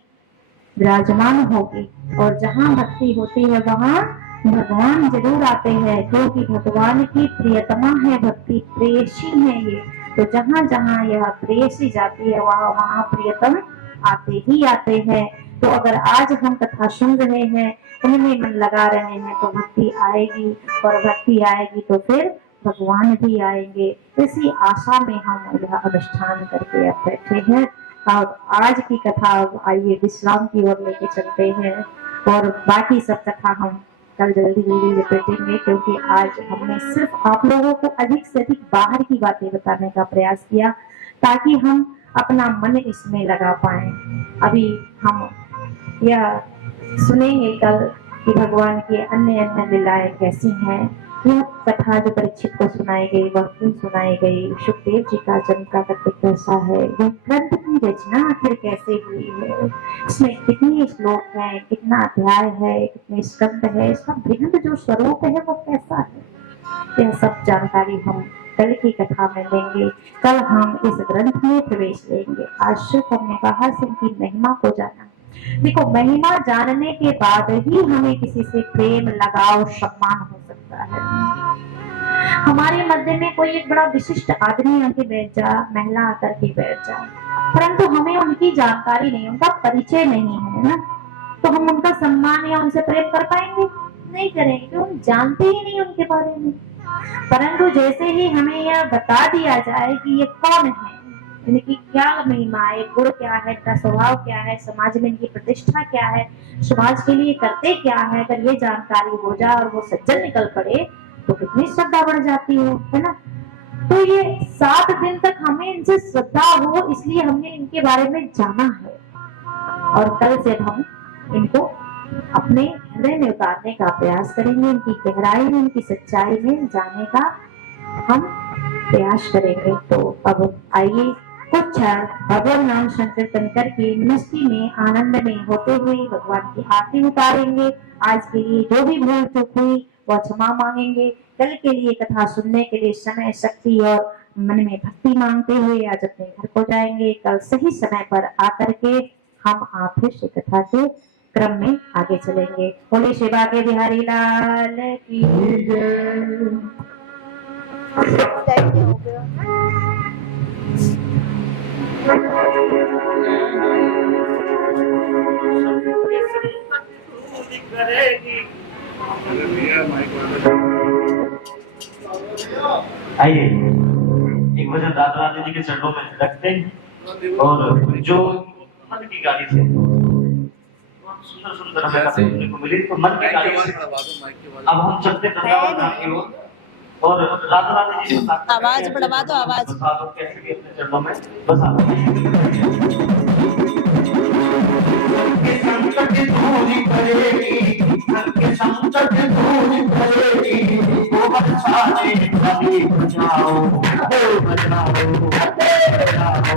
विराजमान होगी। और जहाँ भक्ति होती है वहाँ भगवान जरूर आते हैं, क्योंकि भगवान की प्रियतमा है भक्ति, प्रेयसी है ये। तो जहाँ जहाँ यह प्रेयसी जाती है वहाँ वहाँ प्रियतम आते ही आते हैं। तो अगर आज हम कथा सुन रहे हैं, उनमें मन लगा रहे हैं, तो भक्ति आएगी, और भक्ति आएगी तो फिर भगवान भी आएंगे। इसी आशा में हम यह अनुष्ठान करके अब बैठे हैं। और आज की कथा आइए विश्राम की ओर लेके चलते हैं, और बाकी सब कथा हम कल जल्दी रिपीटेंगे, क्योंकि आज हमने सिर्फ आप लोगों को अधिक से अधिक बाहर की बातें बताने का प्रयास किया, ताकि हम अपना मन इसमें लगा पाए। अभी हम यह सुनेंगे कल कि भगवान की अन्य अन्य लीलाएं कैसी हैं। यह कथा जो परीक्षित को सुनाई गई, वह क्यों सुनाई गई, सुखदेव जी का जन्म का तत्व कैसा है, यह ग्रंथ की रचना आखिर कैसे हुई है, इसमें कितने श्लोक हैं, कितना अध्याय है, कितने स्कंद है, इसका बृहद जो स्वरूप है वो कैसा है, यह सब जानकारी हम कल की कथा में लेंगे। कल हम इस ग्रंथ में प्रवेश लेंगे। आज सिर्फ हमने कहा इनकी महिमा को जाना। देखो, महिमा जानने के बाद ही हमें किसी से प्रेम, लगाव, सम्मान हो सकता है। हमारे मध्य में कोई एक बड़ा विशिष्ट आदमी आके बैठ जा, महिला आकर के बैठ जा, परंतु हमें उनकी जानकारी नहीं, उनका परिचय नहीं है ना, तो हम उनका सम्मान या उनसे प्रेम कर पाएंगे? नहीं करेंगे, हम जानते ही नहीं उनके बारे में। परंतु जैसे ही हमें यह बता दिया जाए कि ये कौन है, इनकी क्या महिमा है, गुण क्या है, इनका स्वभाव क्या है, समाज में इनकी प्रतिष्ठा क्या है, समाज के लिए करते क्या है, अगर ये जानकारी हो जाए और वो सज्जन निकल पड़े तो कितनी श्रद्धा बढ़ जाती है ना। तो ये 7 दिन तक हमें इनसे श्रद्धा हो, इसलिए हमने इनके बारे में जाना है, और कल से हम इनको अपने हृदय में उतारने का प्रयास करेंगे, इनकी गहराई में, इनकी सच्चाई में जाने का हम प्रयास करेंगे। तो अब आइए कुछ क्षण भगवान नाम संकीर्तन करके मस्ती में, आनंद में होते हुए भगवान की आरती उतारेंगे। आज के लिए जो भी भूल चूक हुई वह क्षमा मांगेंगे। कल के लिए कथा सुनने के लिए समय, शक्ति और मन में भक्ति मांगते हुए आज अपने घर को जाएंगे। कल सही समय पर आकर के हम आप फिर कथा के क्रम में आगे चलेंगे। बोले सेवा के बिहारी लाल की जय। आइए भजन राधा रानी जी के चरणों में रखते हैं और जो मन की गाड़ी से सुंदर सुंदर हमें कथा सुनने को मिली, तो मन की गाड़ी से अब हम चलते वृंदावन धाम की ओर और राधा रानी जी के आवाज बढ़वा दो, आवाज। बसा दो कैसे भी अपने चरणों में बसा दो। संकट दूरी करेगी, सबके संकट दूरी करेगी, वो बचाने वाली बचाओ, वो बचाओ, बचाओ।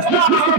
Hare